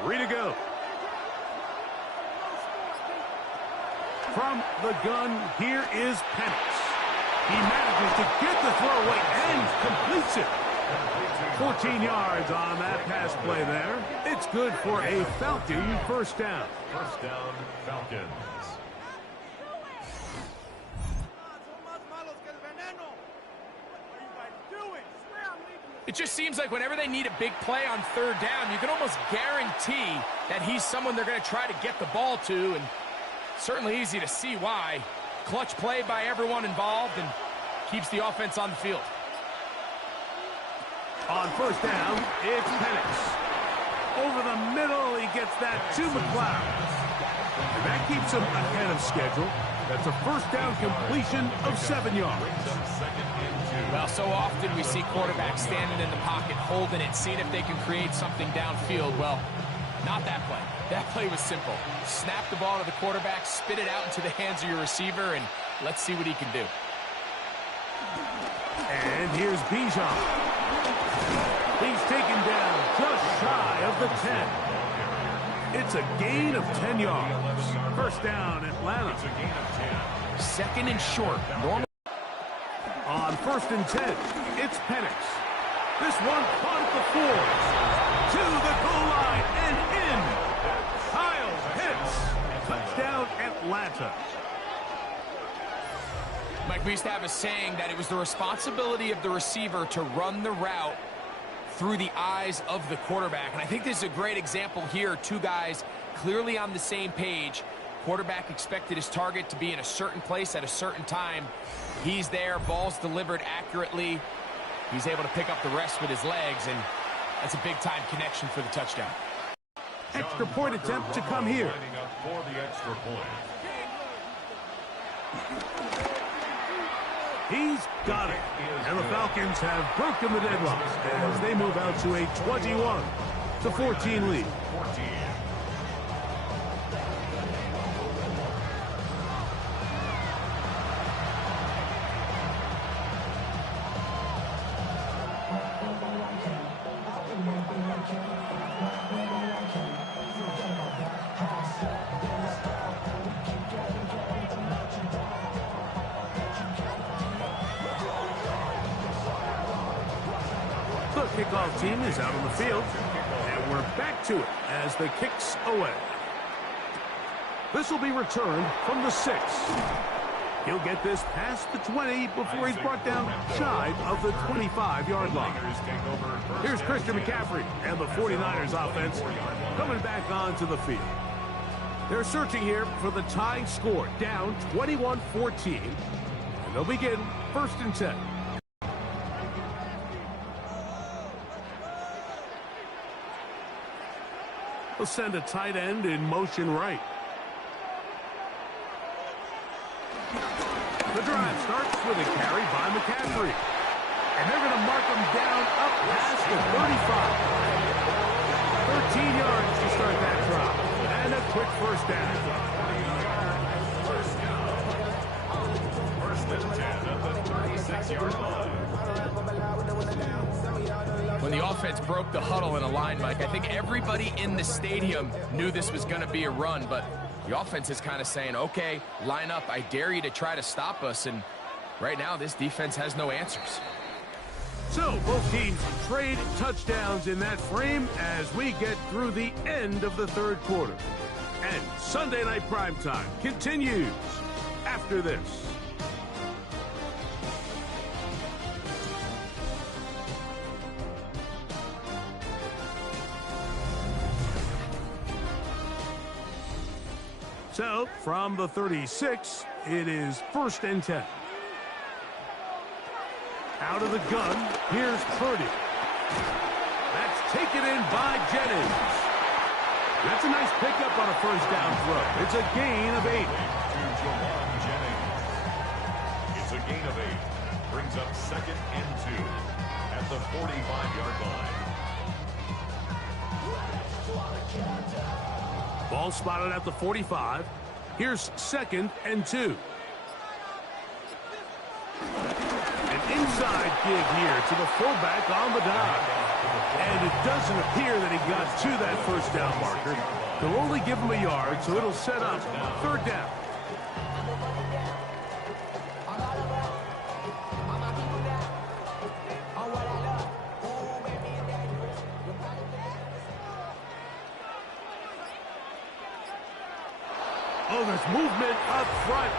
3 to go. From the gun, here is Penix. He manages to get the throw away and completes it. 14 yards on that pass play there. It's good for a Falcon first down. First down, Falcons. It just seems like whenever they need a big play on 3rd down, you can almost guarantee that he's someone they're going to try to get the ball to, and certainly easy to see why. Clutch play by everyone involved and keeps the offense on the field. On first down, it's Penix. Over the middle, he gets that to McLeod. And that keeps him ahead of schedule. That's a first down completion of 7 yards. Well, so often we see quarterbacks standing in the pocket, holding it, seeing if they can create something downfield. Well, not that play. That play was simple. Snap the ball to the quarterback, spit it out into the hands of your receiver, and let's see what he can do. And here's Bijan. He's taken down just shy of the 10. It's a gain of 10 yards. First down, Atlanta. It's a gain of 10. 2nd and short. Normal. On 1st and 10, it's Penix. This one caught at the 4. To the goal line and in. Kyle Pitts. Touchdown, Atlanta. Mike, we used to have a saying that it was the responsibility of the receiver to run the route through the eyes of the quarterback. And I think this is a great example here. 2 guys clearly on the same page. Quarterback expected his target to be in a certain place at a certain time. He's there, ball's delivered accurately. He's able to pick up the rest with his legs, and that's a big-time connection for the touchdown. Extra point attempt to come here. Lining up for the extra point. He's got it. And the Falcons have broken the deadlock as they move out to a 21-14 lead. 14. The kickoff team is out on the field, and we're back to it as the kick's away. This will be returned from the 6. He'll get this past the 20 before he's brought down shy of the 25-yard line. Here's Christian McCaffrey and the 49ers offense coming back onto the field. They're searching here for the tying score, down 21-14, and they'll begin 1st and 10. They'll send a tight end in motion right. The drive starts with a carry by McCaffrey. And they're going to mark him down up past the 35. 13 yards to start that drive. And a quick first down. First and 10 at the 36-yard line. When the offense broke the huddle in a line, Mike, I think everybody in the stadium knew this was going to be a run, but the offense is kind of saying, okay, line up, I dare you to try to stop us, and right now this defense has no answers. So, both teams trade touchdowns in that frame as we get through the end of the third quarter. And Sunday Night Primetime continues after this. So, from the 36, it is 1st and 10. Out of the gun, here's Purdy. That's taken in by Jennings. That's a nice pickup on a first down throw. It's a gain of 8. It's a gain of 8. Brings up 2nd and 2 at the 45-yard line. Ball spotted at the 45. Here's 2nd and 2. An inside gig here to the fullback on the dive. And it doesn't appear that he got to that first down marker. They'll only give him a yard, so it'll set up 3rd down. Oh, there's movement up front.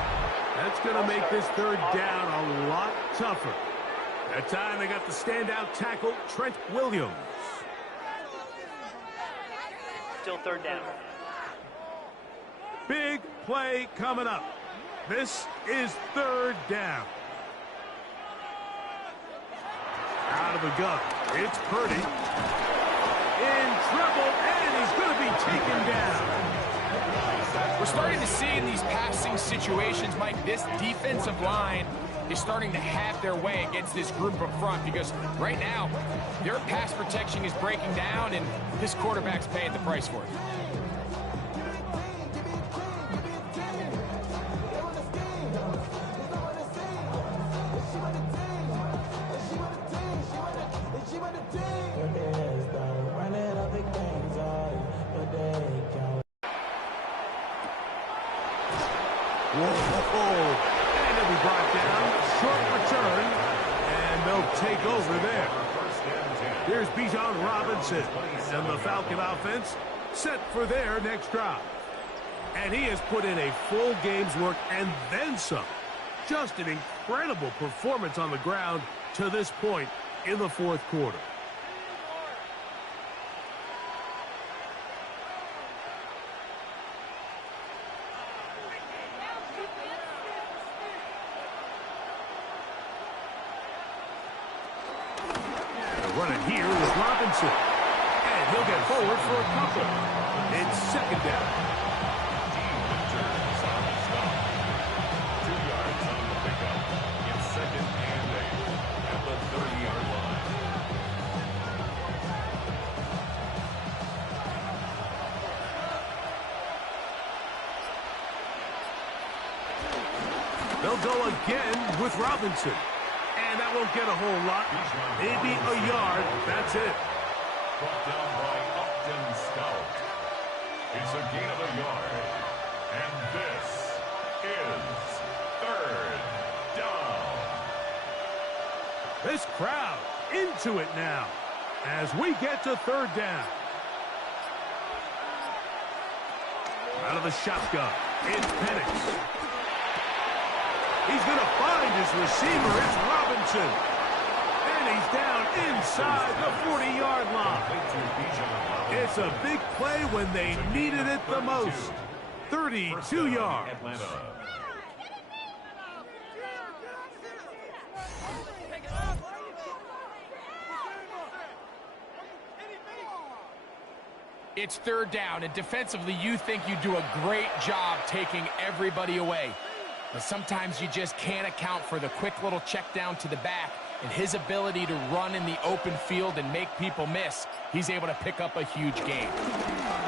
That's going to make this 3rd down a lot tougher. That time they got the standout tackle, Trent Williams. Still 3rd down. Big play coming up. This is 3rd down. Out of the gun. It's Purdy. In trouble, and he's going to be taken down. We're starting to see in these passing situations, Mike, this defensive line is starting to have their way against this group up front because right now, their pass protection is breaking down, and this quarterback's paying the price for it. And it'll be brought down. Short return. And they'll take over there. Here's Bijan Robinson. And the Falcon offense set for their next drive. And he has put in a full game's work and then some. Just an incredible performance on the ground to this point in the 4th quarter. Running here is Robinson. And he'll get forward for a couple. It's 2nd down. 2 yards on the pickup. It's 2nd and 8 at the 30-yard line. They'll go again with Robinson. And that won't get a whole lot. Maybe a yard. That's it. Brought down by Upton Stout. It's a gain of a yard. And this is 3rd down. This crowd into it now as we get to 3rd down. Out of the shotgun, it's Penix. He's going to find his receiver. It's Robinson. And he's down inside the 40-yard line. It's a big play when they needed it the most. 32 yards. It's 3rd down, and defensively, you think you do a great job taking everybody away. But sometimes you just can't account for the quick little check down to the back and his ability to run in the open field and make people miss. He's able to pick up a huge gain.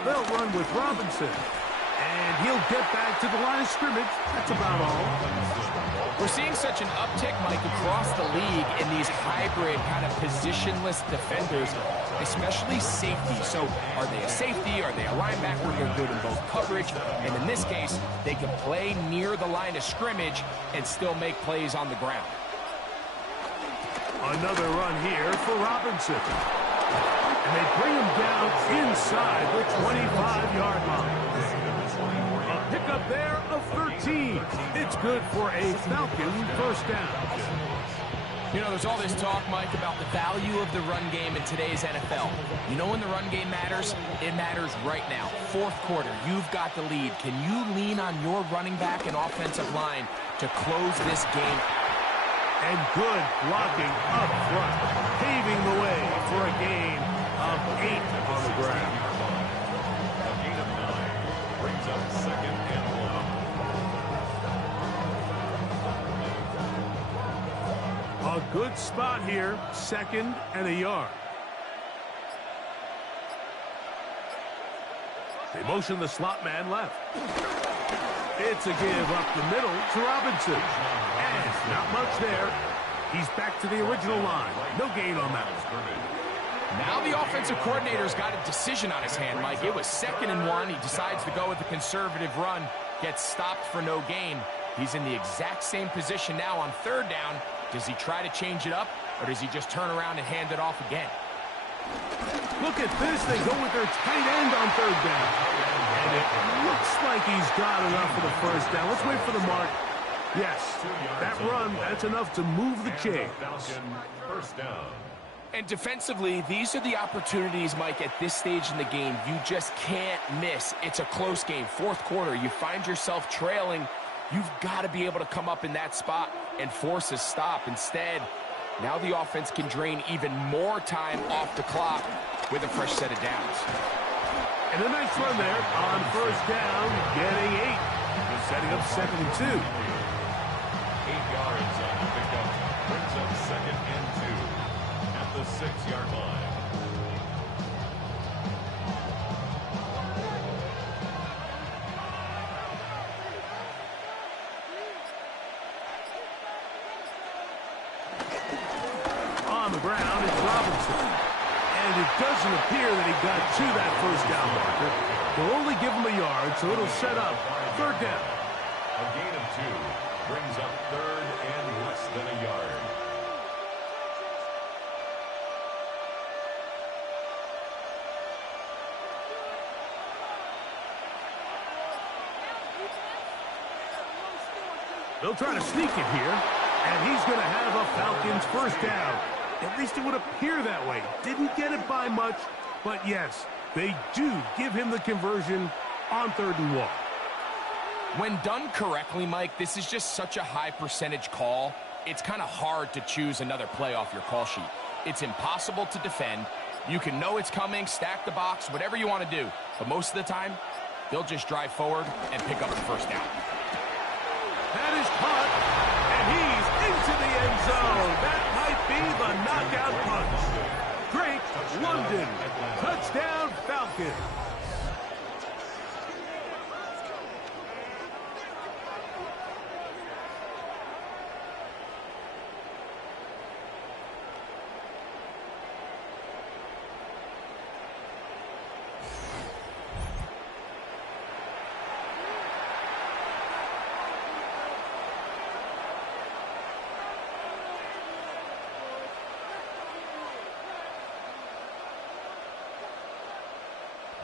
They'll run with Robinson. And he'll get back to the line of scrimmage. That's about all. We're seeing such an uptick, Mike, across the league in these hybrid kind of positionless defenders, especially safety. So are they a safety? Are they a linebacker? They're good in both coverage. And in this case, they can play near the line of scrimmage and still make plays on the ground. Another run here for Robinson. And they bring him down inside the 25-yard line. A pickup there of 13. It's good for a Falcon first down. You know, there's all this talk, Mike, about the value of the run game in today's NFL. You know when the run game matters? It matters right now. Fourth quarter, you've got the lead. Can you lean on your running back and offensive line to close this game? And good blocking up front, paving the way for a gain of 8 on the ground. A gain of 9 brings up 2nd and 1. A good spot here, 2nd and a yard. They motion the slot man left. It's a give up the middle to Robinson. And not much there. He's back to the original line. No gain on that. Now the offensive coordinator's got a decision on his hand, Mike. It was 2nd and 1. He decides to go with the conservative run. Gets stopped for no gain. He's in the exact same position now on 3rd down. Does he try to change it up, or does he just turn around and hand it off again? Look at this. They go with their tight end on 3rd down. And it looks like he's got enough for the first down. Let's wait for the mark. Yes, that run, that's enough to move the chains. Falcon first down. And defensively, these are the opportunities, Mike, at this stage in the game you just can't miss. It's a close game. 4th quarter, you find yourself trailing. You've got to be able to come up in that spot and force a stop. Instead, now the offense can drain even more time off the clock with a fresh set of downs. And a nice run there on 1st down, getting 8. Setting up 2nd and 2. 8 yards on the pickup brings up 2nd and 2 at the 6-yard line. On the ground, it's Robinson. And it doesn't appear that he got to that 1st down marker. They'll only give him a yard, so it'll set up 3rd down. A gain of 2 brings up 3rd and less than a yard. They'll try to sneak it here, and he's going to have a Falcons first down. At least it would appear that way. Didn't get it by much, but yes, they do give him the conversion on 3rd and 1. When done correctly, Mike, this is just such a high percentage call. It's kind of hard to choose another play off your call sheet. It's impossible to defend. You can know it's coming, stack the box, whatever you want to do. But most of the time, they'll just drive forward and pick up the first down. That is caught, and he's into the end zone. That might be the knockout punch. Drake London, touchdown Falcons.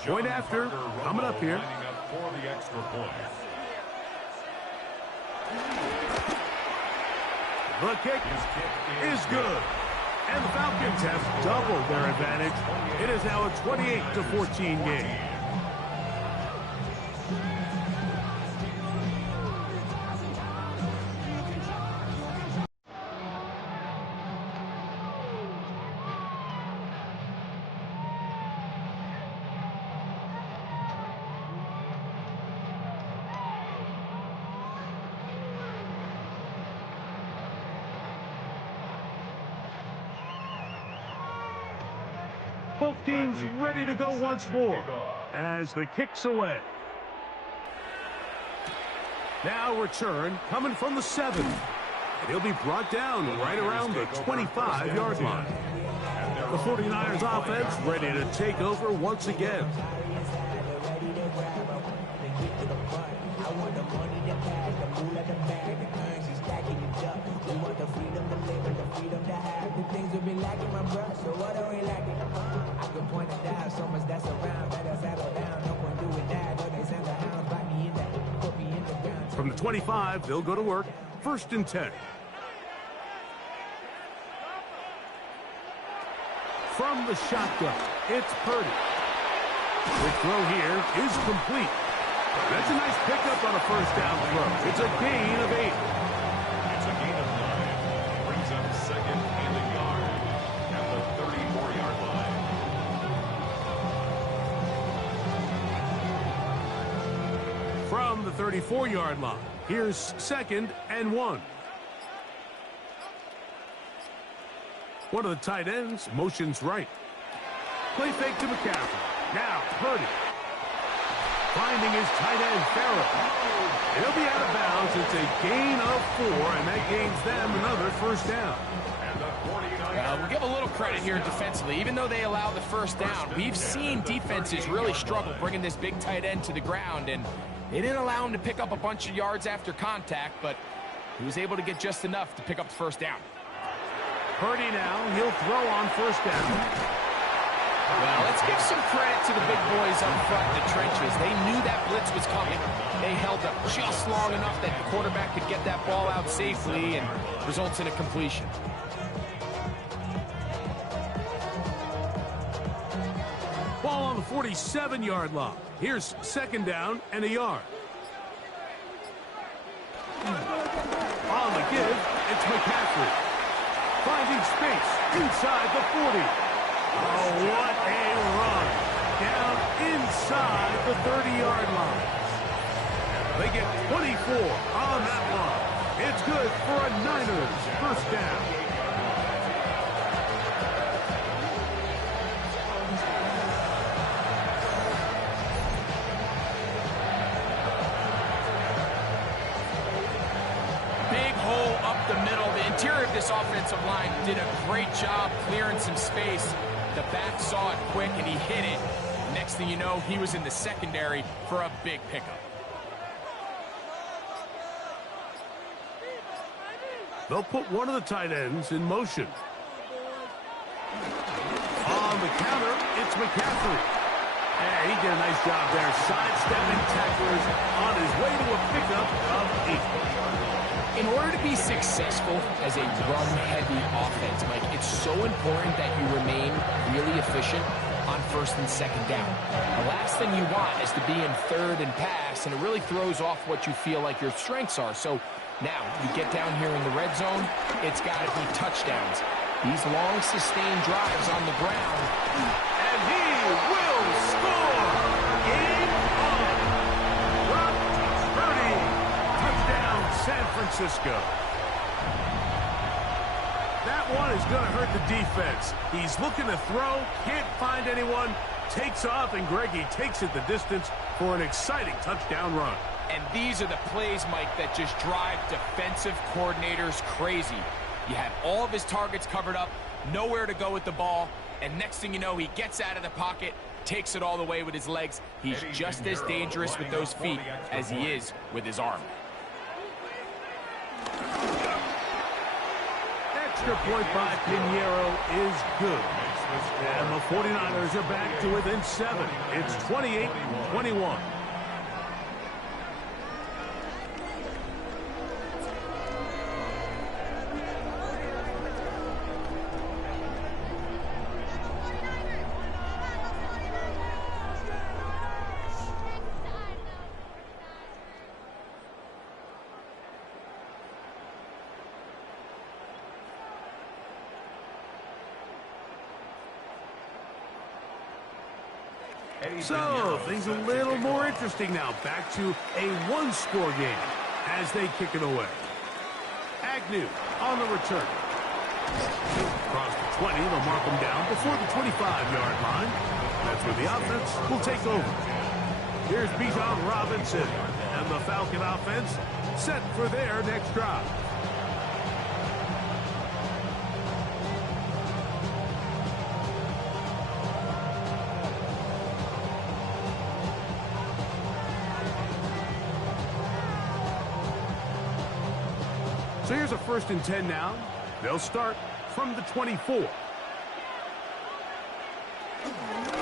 Point after, coming up here. Lining up for the extra point. The kick is good. And the Falcons have doubled their advantage. It is now a 28-14 game. Both teams ready to go once more as the kick's away. Now return coming from the 7. And he'll be brought down right around the 25-yard line. The 49ers offense ready to take over once again. the things we've been lacking, my brother. So what are we lacking? I can point it out, so much that's around. Better settle down, no point doing that. Or they send the hounds, bite me in that, put me in the ground. From the 25, they'll go to work. 1st and 10. From the shotgun, it's Purdy. The throw here is complete. That's a nice pickup on a 1st down throw. It's a gain of 8. It's a gain of 9. Brings up 2nd and a yard at the 34-yard line. From the 34-yard line, here's 2nd and 1. One of the tight ends motions right. Play fake to McCaffrey. Now Purdy. Finding his tight end, Farrell. He'll be out of bounds. It's a gain of 4, and that gains them another 1st down. We'll give a little credit here defensively. Even though they allow the 1st down, we've seen defenses really struggle bringing this big tight end to the ground, and they didn't allow him to pick up a bunch of yards after contact, but he was able to get just enough to pick up the 1st down. Purdy now, he'll throw on 1st down. Well, let's give some credit to the big boys up front in the trenches. They knew that blitz was coming. They held up just long enough that the quarterback could get that ball out safely and results in a completion. Ball on the 47-yard line. Here's 2nd down and a yard. On the give, it's McCaffrey. Finding space inside the 40. Oh, what a run. Down inside the 30-yard line. They get 24 on that one. It's good for a Niners 1st down. Big hole up the middle. The interior of this offensive line did a great job clearing some space. The back saw it quick, and he hit it. Next thing you know, he was in the secondary for a big pickup. They'll put one of the tight ends in motion. On the counter, it's McCaffrey. And he did a nice job there, sidestepping tacklers on his way to a pickup of 8. In order to be successful as a run-heavy offense, Mike, it's so important that you remain really efficient on 1st and 2nd down. The last thing you want is to be in 3rd and pass, and it really throws off what you feel like your strengths are. So now you get down here in the red zone, it's got to be touchdowns. These long, sustained drives on the ground. And he will score! Game on! Brock Purdy! Touchdown, San Francisco. That one is going to hurt the defense. He's looking to throw, can't find anyone, takes off, and Greggy takes it the distance for an exciting touchdown run. And these are the plays, Mike, that just drive defensive coordinators crazy. You have all of his targets covered up, nowhere to go with the ball, and next thing you know, he gets out of the pocket, takes it all the way with his legs. He's just as dangerous with those feet as he is with his arm. Extra point by Pinheiro is good. And the 49ers are back to within 7. It's 28-21. So, things a little more interesting now. Back to a one-score game as they kick it away. Agnew on the return. Across the 20, they'll mark him down before the 25-yard line. That's where the offense will take over. Here's Bijan Robinson, and the Falcon offense set for their next drive. So here's a 1st and 10 now. They'll start from the 24.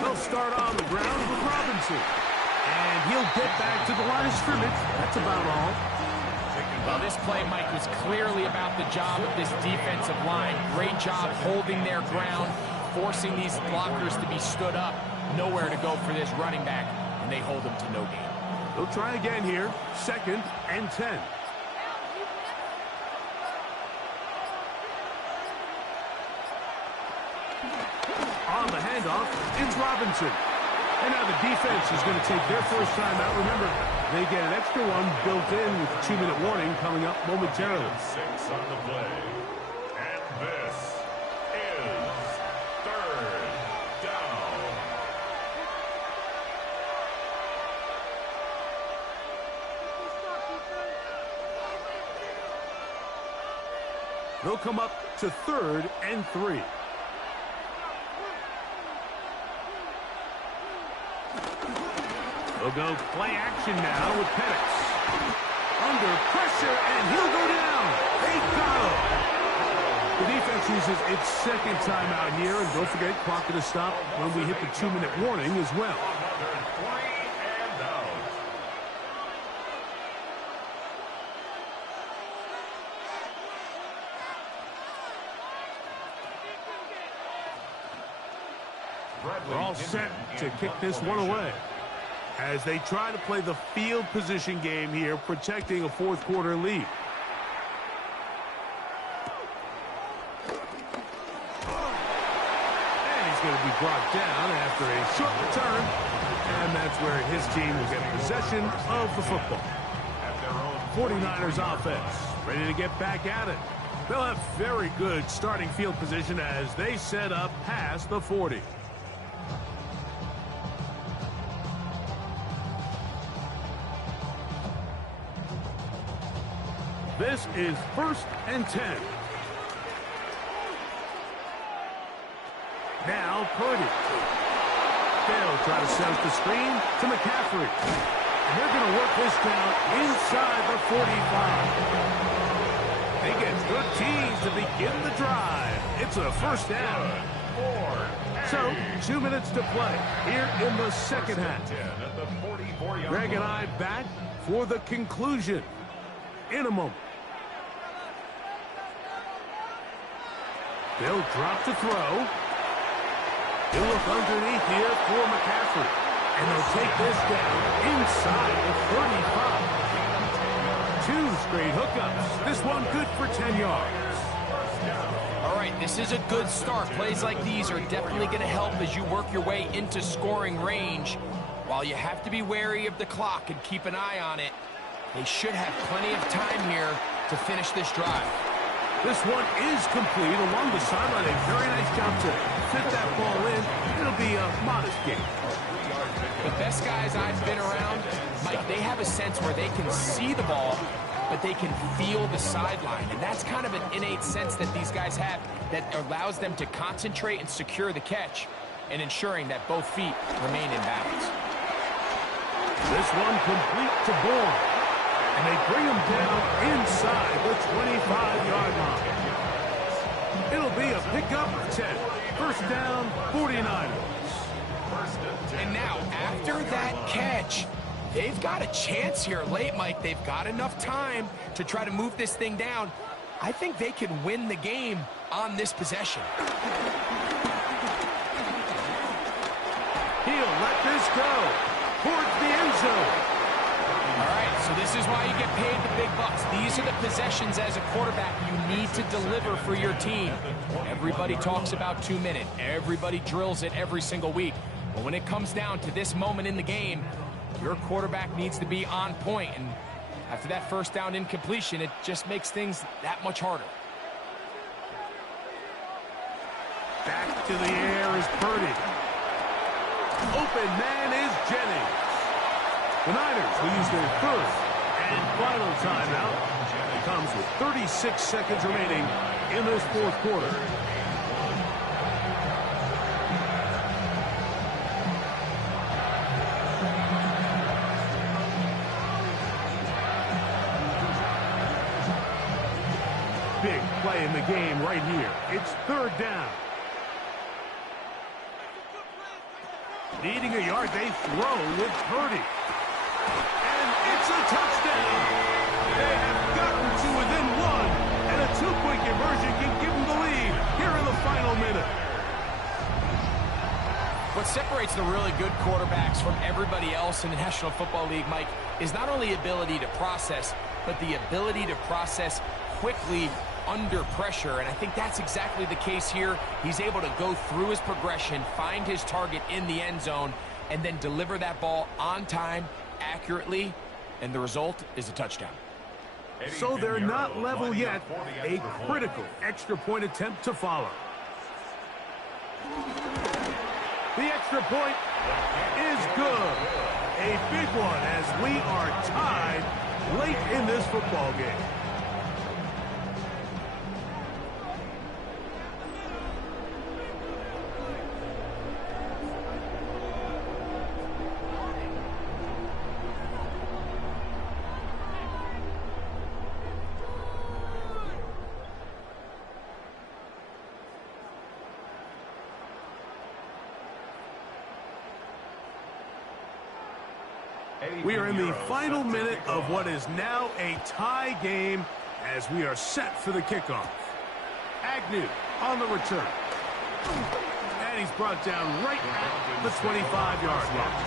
They'll start on the ground with Robinson. And he'll get back to the line of scrimmage. That's about all. Well, this play, Mike, was clearly about the job of this defensive line. Great job holding their ground, forcing these blockers to be stood up. Nowhere to go for this running back, and they hold him to no gain. They'll try again here. 2nd and 10. On the handoff, it's Robinson. And now the defense is going to take their first time out. Remember, they get an extra one built in with a 2-minute warning coming up momentarily. 6 on the play. And this is 3rd down. They'll come up to 3rd and 3. They'll go play action now with Penix. Under pressure, and he'll go down. They got him. The defense uses its 2nd timeout here, and don't forget, clock to stop when we hit the 2-minute warning as well. Another 3 and out. They're all set to kick this one away as they try to play the field position game here, protecting a 4th quarter lead. And he's going to be brought down after a short return, and that's where his team will get possession of the football. 49ers offense ready to get back at it. They'll have very good starting field position as they set up past the 40. This is 1st and 10. Now Purdy. They'll try to set up the screen to McCaffrey. And they're going to work this down inside the 45. They get 13 to begin the drive. It's a 1st down. So, 2 minutes to play here in the 2nd half. Greg and I back for the conclusion in a moment. They'll drop to throw. He'll look underneath here for McCaffrey. And they'll take this down inside the 35. 2 straight hookups. This one good for 10 yards. All right, this is a good start. Plays like these are definitely going to help as you work your way into scoring range. While you have to be wary of the clock and keep an eye on it, they should have plenty of time here to finish this drive. This one is complete along the sideline. A very nice job to fit that ball in. It'll be a modest game. The best guys I've been around, Mike, they have a sense where they can see the ball, but they can feel the sideline. And that's kind of an innate sense that these guys have that allows them to concentrate and secure the catch and ensuring that both feet remain in balance. This one complete to Bourne. And they bring him down inside the 25-yard line. It'll be a pickup of 10. 1st down, 49ers. And now, after that catch, they've got a chance here late, Mike. They've got enough time to try to move this thing down. I think they can win the game on this possession. He'll let this go towards the end zone. All right, so this is why you get paid the big bucks. These are the possessions as a quarterback you need to deliver for your team. Everybody talks about 2 minutes. Everybody drills it every single week. But when it comes down to this moment in the game, your quarterback needs to be on point. And after that 1st down incompletion, it just makes things that much harder. Back to the air is Purdy. Open man is Jennings. The Niners will use their 3rd and final timeout. It comes with 36 seconds remaining in this 4th quarter. Big play in the game right here. It's third down. Needing a yard, they throw with Purdy. And it's a touchdown. They have gotten to within one, and a two-point conversion can give them the lead here in the final minute. What separates the really good quarterbacks from everybody else in the National Football League, Mike, is not only ability to process, but the ability to process quickly under pressure, and I think that's exactly the case here. He's able to go through his progression, find his target in the end zone, and then deliver that ball on time, accurately, and the result is a touchdown. So they're not level yet. A critical extra point attempt to follow. The extra point is good. A big one as we are tied late in this football game. We are in the final minute of what is now a tie game as we are set for the kickoff. Agnew on the return. And he's brought down right at the 25-yard line.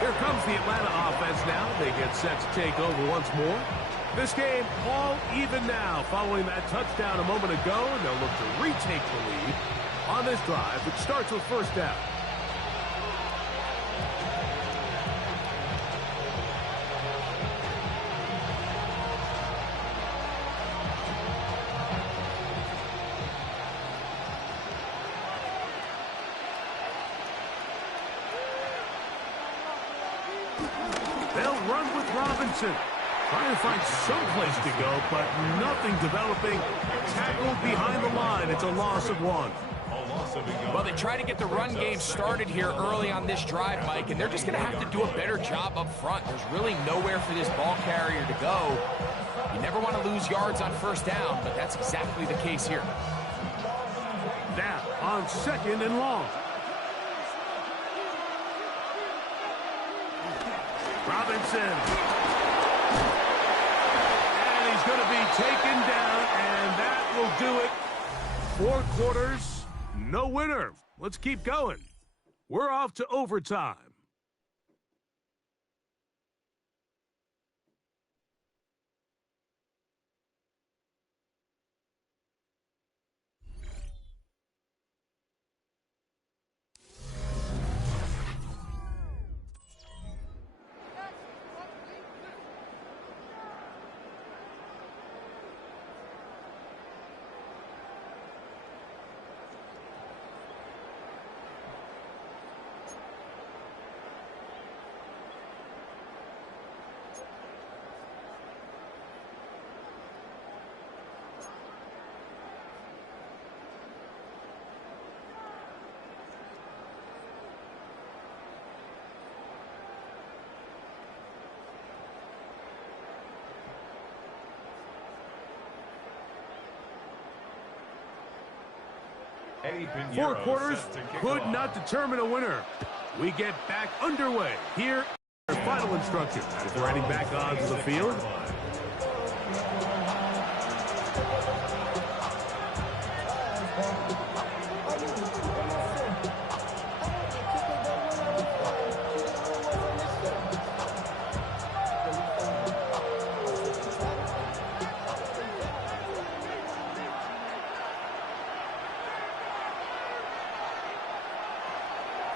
Here comes the Atlanta offense now. They get set to take over once more. This game all even now following that touchdown a moment ago, and they'll look to retake the lead on this drive, which starts with first down. Trying to find some place to go, but nothing developing. Tackled behind the line. It's a loss of one. Well, they try to get the run game started here early on this drive, Mike, and they're just going to have to do a better job up front. There's really nowhere for this ball carrier to go. You never want to lose yards on first down, but that's exactly the case here. Now on second and long. Robinson. Going to be taken down, and that will do it. 4 quarters, no winner. Let's keep going. We're off to overtime. Four quarters could not determine a winner. We get back underway here. Final instructions before heading back onto the field.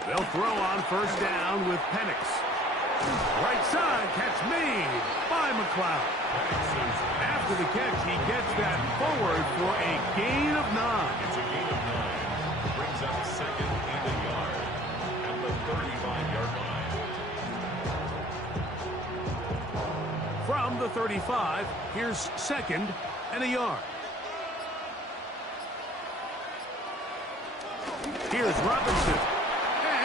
They'll throw on first down with Penix. Right side, catch made by McLeod. After the catch, he gets that forward for a gain of 9. It's a gain of 9. Brings up second and a yard at the 35-yard line. From the 35, here's second and a yard. Here's Robinson.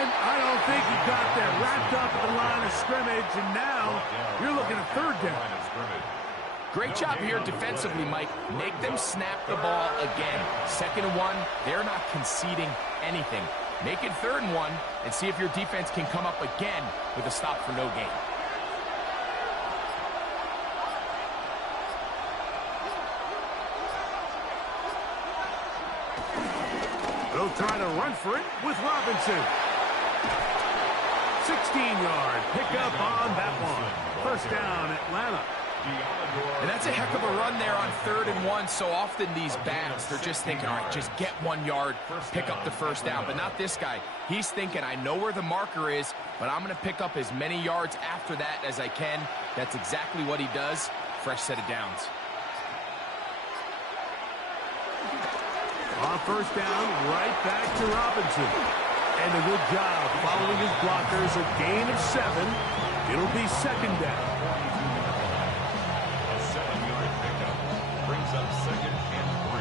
I don't think he got that wrapped up at the line of scrimmage, and now you're looking at third down. Great job here defensively, Mike. Make them snap the ball again. 2nd and 1, they're not conceding anything. Make it 3rd and 1 and see if your defense can come up again with a stop for no gain. They'll try to run for it with Robinson. 16-yard pickup on that one. 1st down, Atlanta. And that's a heck of a run there on 3rd and 1. So often these backs, they're just thinking, all right, just get 1 yard, pick up the 1st down. But not this guy. He's thinking, I know where the marker is, but I'm going to pick up as many yards after that as I can. That's exactly what he does. Fresh set of downs. On 1st down, right back to Robinson. And a good job following his blockers. A gain of 7. It'll be 2nd down. A 7-yard pickup brings up 2nd and 3.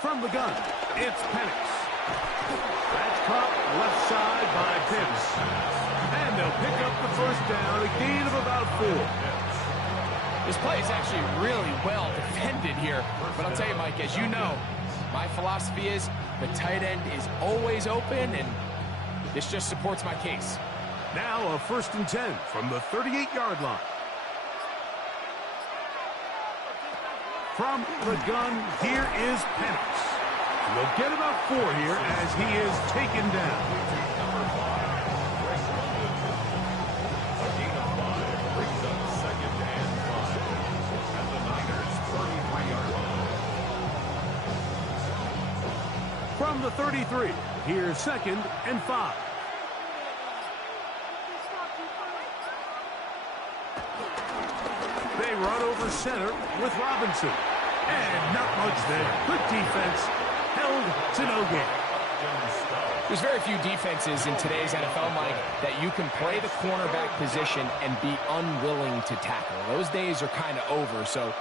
From the gun, it's Penix. That's caught left side by Pitts. And they'll pick up the 1st down, a gain of about 4. This play is actually really well defended here. But I'll tell you, Mike, as you know, my philosophy is the tight end is always open, and this just supports my case. Now a 1st and 10 from the 38-yard line. From the gun, here is Penix. And they'll get about 4 here as he is taken down. From the 33, here's 2nd and 5. They run over center with Robinson. And not much there. Good defense. Held to no gain. There's very few defenses in today's NFL, Mike, that you can play the cornerback position and be unwilling to tackle. Those days are kind of over, so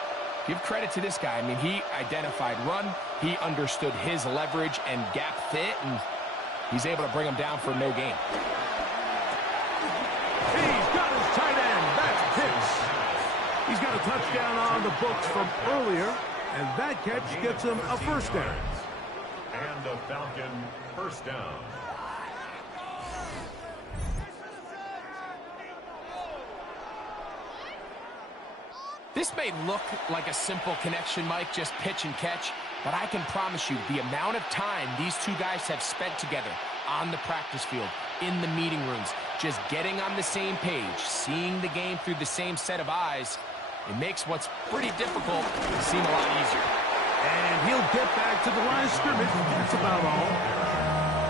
give credit to this guy. I mean, he identified run, he understood his leverage and gap fit, and he's able to bring him down for no gain. He's got his tight end. That's Pitts. He's got a touchdown on the books from earlier, and that catch gets him a 1st down. And the Falcon 1st down. This may look like a simple connection, Mike, just pitch and catch, but I can promise you the amount of time these two guys have spent together on the practice field, in the meeting rooms, just getting on the same page, seeing the game through the same set of eyes, it makes what's pretty difficult seem a lot easier. And he'll get back to the line of scrimmage. That's about all.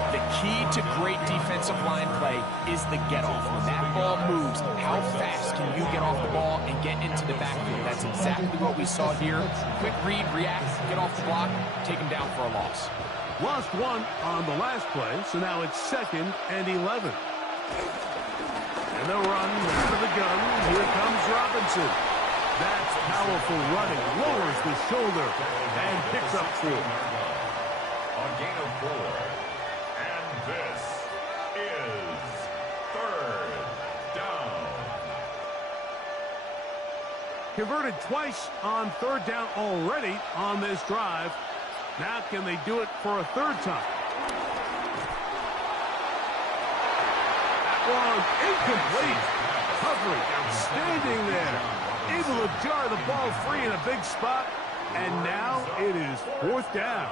The key to great defensive line play is the get-off. When that ball moves, how fast can you get off the ball and get into the backfield? That's exactly what we saw here. Quick read, react, get off the block, take him down for a loss. Lost 1 on the last play, so now it's 2nd and 11. And they'll run out of the gun. Here comes Robinson. That's powerful running. Lowers the shoulder and picks up 4. A gain of 4. And this is 3rd down. Converted twice on 3rd down already on this drive. Now can they do it for a 3rd time? That one incomplete. Coverage outstanding there. Able to jar the ball free in a big spot. And now it is 4th down.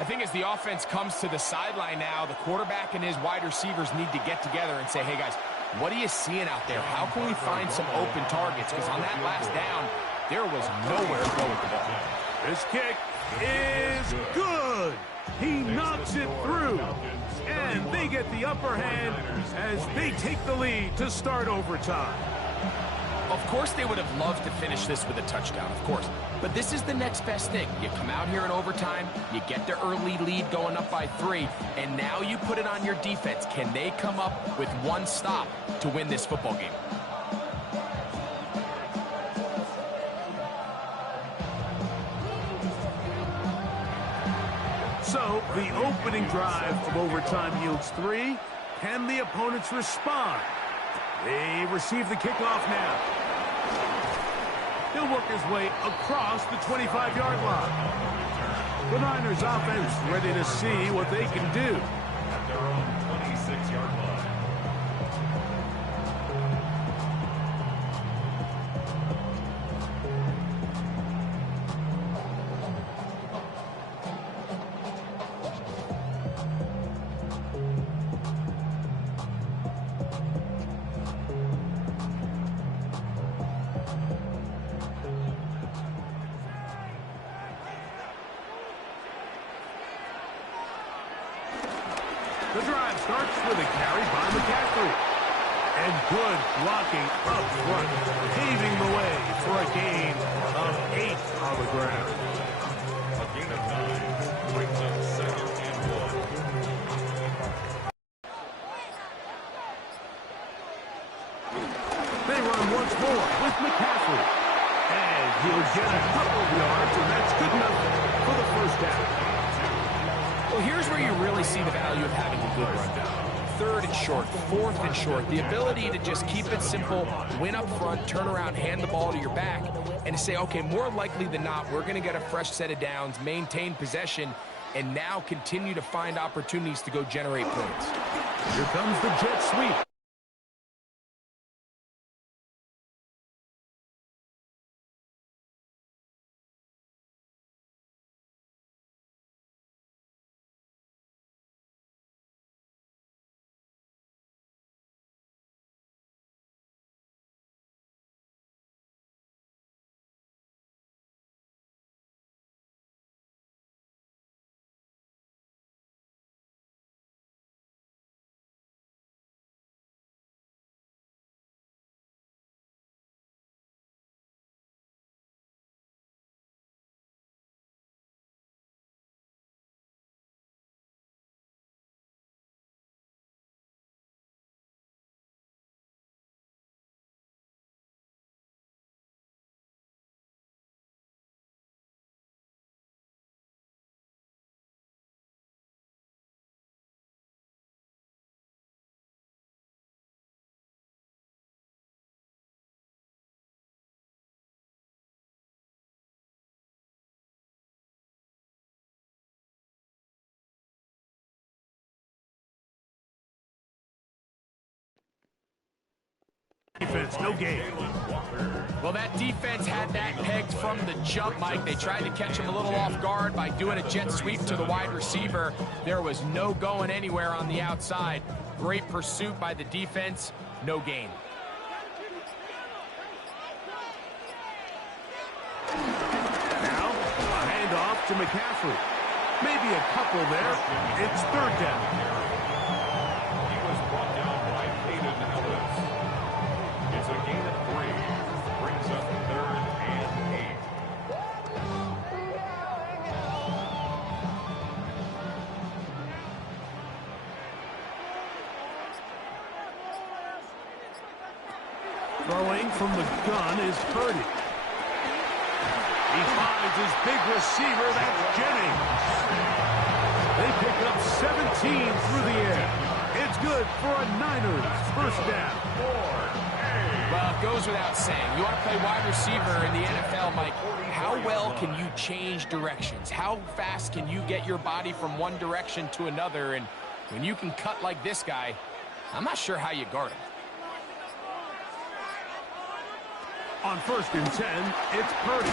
I think as the offense comes to the sideline now, the quarterback and his wide receivers need to get together and say, hey, guys, what are you seeing out there? How can we find some open targets? Because on that last down, there was nowhere to go with the ball. This kick is good. He knocks it through. And they get the upper hand as they take the lead to start overtime. Of course they would have loved to finish this with a touchdown, of course. But this is the next best thing. You come out here in overtime, you get the early lead going up by 3, and now you put it on your defense. Can they come up with 1 stop to win this football game? So, the opening drive of overtime yields 3. Can the opponents respond? They receive the kickoff now. He'll work his way across the 25-yard line. The Niners offense ready to see what they can do. At their own 26-yard line. The drive starts with a carry by McCaffrey. And good blocking up front, paving the way for a gain of 8 on the ground. A gain of 9 brings up 2nd and 1. They run once more with McCaffrey. And he'll get a couple of yards, and that's good enough for the first down. Well, here's where you really see the value of having a good rundown. 3rd and short, 4th and short. The ability to just keep it simple, win up front, turn around, hand the ball to your back, and to say, okay, more likely than not, we're going to get a fresh set of downs, maintain possession, and now continue to find opportunities to go generate points. Here comes the jet sweep. Defense, no gain. Well, that defense had that pegged from the jump, Mike. They tried to catch him a little off guard by doing a jet sweep to the wide receiver. There was no going anywhere on the outside. Great pursuit by the defense, no gain. Now, a handoff to McCaffrey. Maybe a couple there. It's 3rd down. He was brought down by Hayden Ellis. It's a gain of 3. Brings up 3rd and 8. Throwing from the gun is Purdy. He finds his big receiver, that's Jennings. They pick up 17 through the air. It's good for a Niners first down. Well, it goes without saying. You want to play wide receiver in the NFL, Mike. How well can you change directions? How fast can you get your body from one direction to another? And when you can cut like this guy, I'm not sure how you guard him. On 1st and 10, it's Purdy.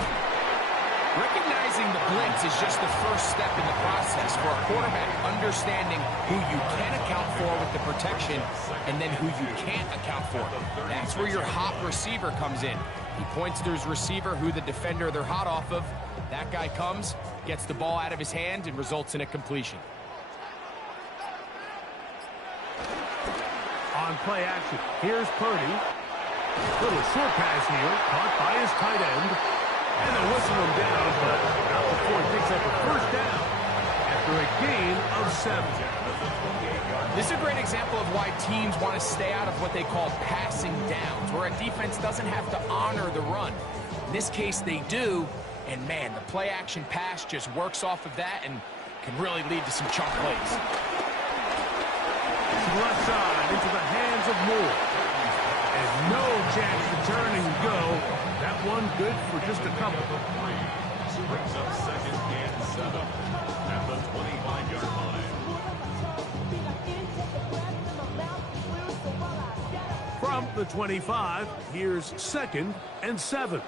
Recognizing the blitz is just the first step in the process for a quarterback, understanding who you can account for with the protection and then who you can't account for. That's where your hot receiver comes in. He points to his receiver, who the defender they're hot off of. That guy comes, gets the ball out of his hand, and results in a completion. On play action, here's Purdy. Little short pass here, caught by his tight end. And they'll whistle him down, but not before he picks up a first down after a gain of 7. This is a great example of why teams want to stay out of what they call passing downs, where a defense doesn't have to honor the run. In this case, they do, and man, the play-action pass just works off of that, and can really lead to some chunk plays. To the left side, into the hands of Moore. And no chance to turn and go. That one good for just a couple. Brings up 2nd and 7 at the 25-yard line. From the 25, here's 2nd and 7.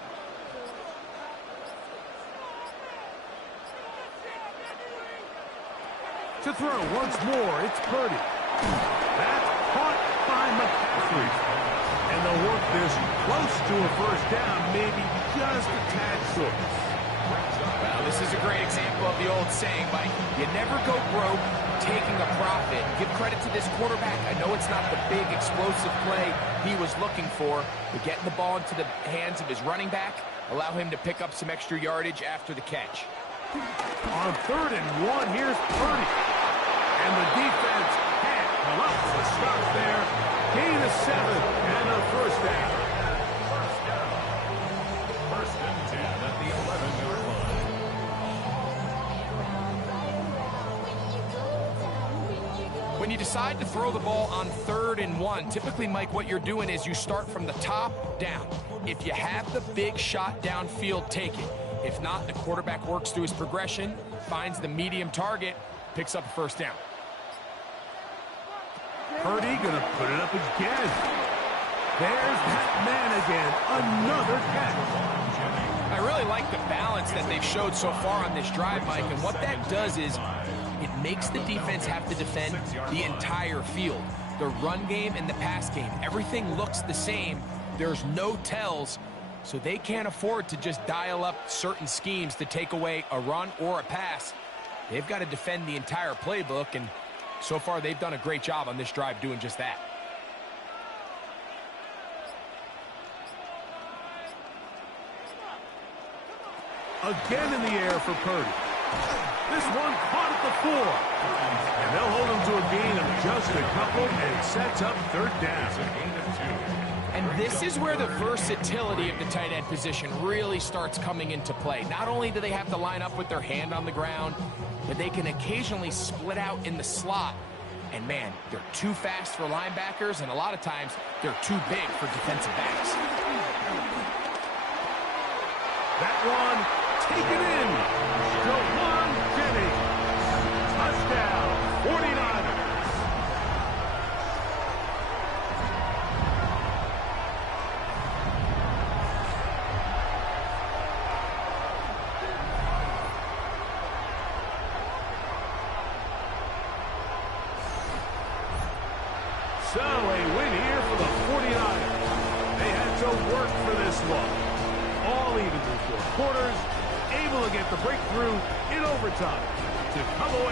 To throw once more, it's Purdy. That's caught by McCaffrey. And they'll work this close to a first down, maybe just a tad short. Well, this is a great example of the old saying, Mike. You never go broke taking a profit. Give credit to this quarterback. I know it's not the big explosive play he was looking for, but getting the ball into the hands of his running back, allow him to pick up some extra yardage after the catch. On 3rd and 1, here's Purdy. And the defense can't come up with a stop there. Gain of 7 and a first down. First and 10 at the 11-yard line. When you decide to throw the ball on 3rd and 1, typically, Mike, what you're doing is you start from the top down. If you have the big shot downfield, take it. If not, the quarterback works through his progression, finds the medium target, picks up a first down. Purdy gonna put it up again. There's that man again. Another catch. I really like the balance that they've showed so far on this drive, Mike, and what that does is it makes the defense have to defend the entire field. The run game and the pass game, everything looks the same. There's no tells, so they can't afford to just dial up certain schemes to take away a run or a pass. They've got to defend the entire playbook, and so far they've done a great job on this drive doing just that. Again in the air for Purdy. This one caught at the 4. And they'll hold him to a gain of just a couple, and it sets up 3rd down. It's a gain of 2. And this is where the versatility of the tight end position really starts coming into play. Not only do they have to line up with their hand on the ground, but they can occasionally split out in the slot. And man, they're too fast for linebackers, and a lot of times they're too big for defensive backs. That one taken in. Jawan Jennings. Touchdown, 49ers. So a win here for the 49ers. They had to work for this one. All even through 4 quarters, able to get the breakthrough in overtime to come away.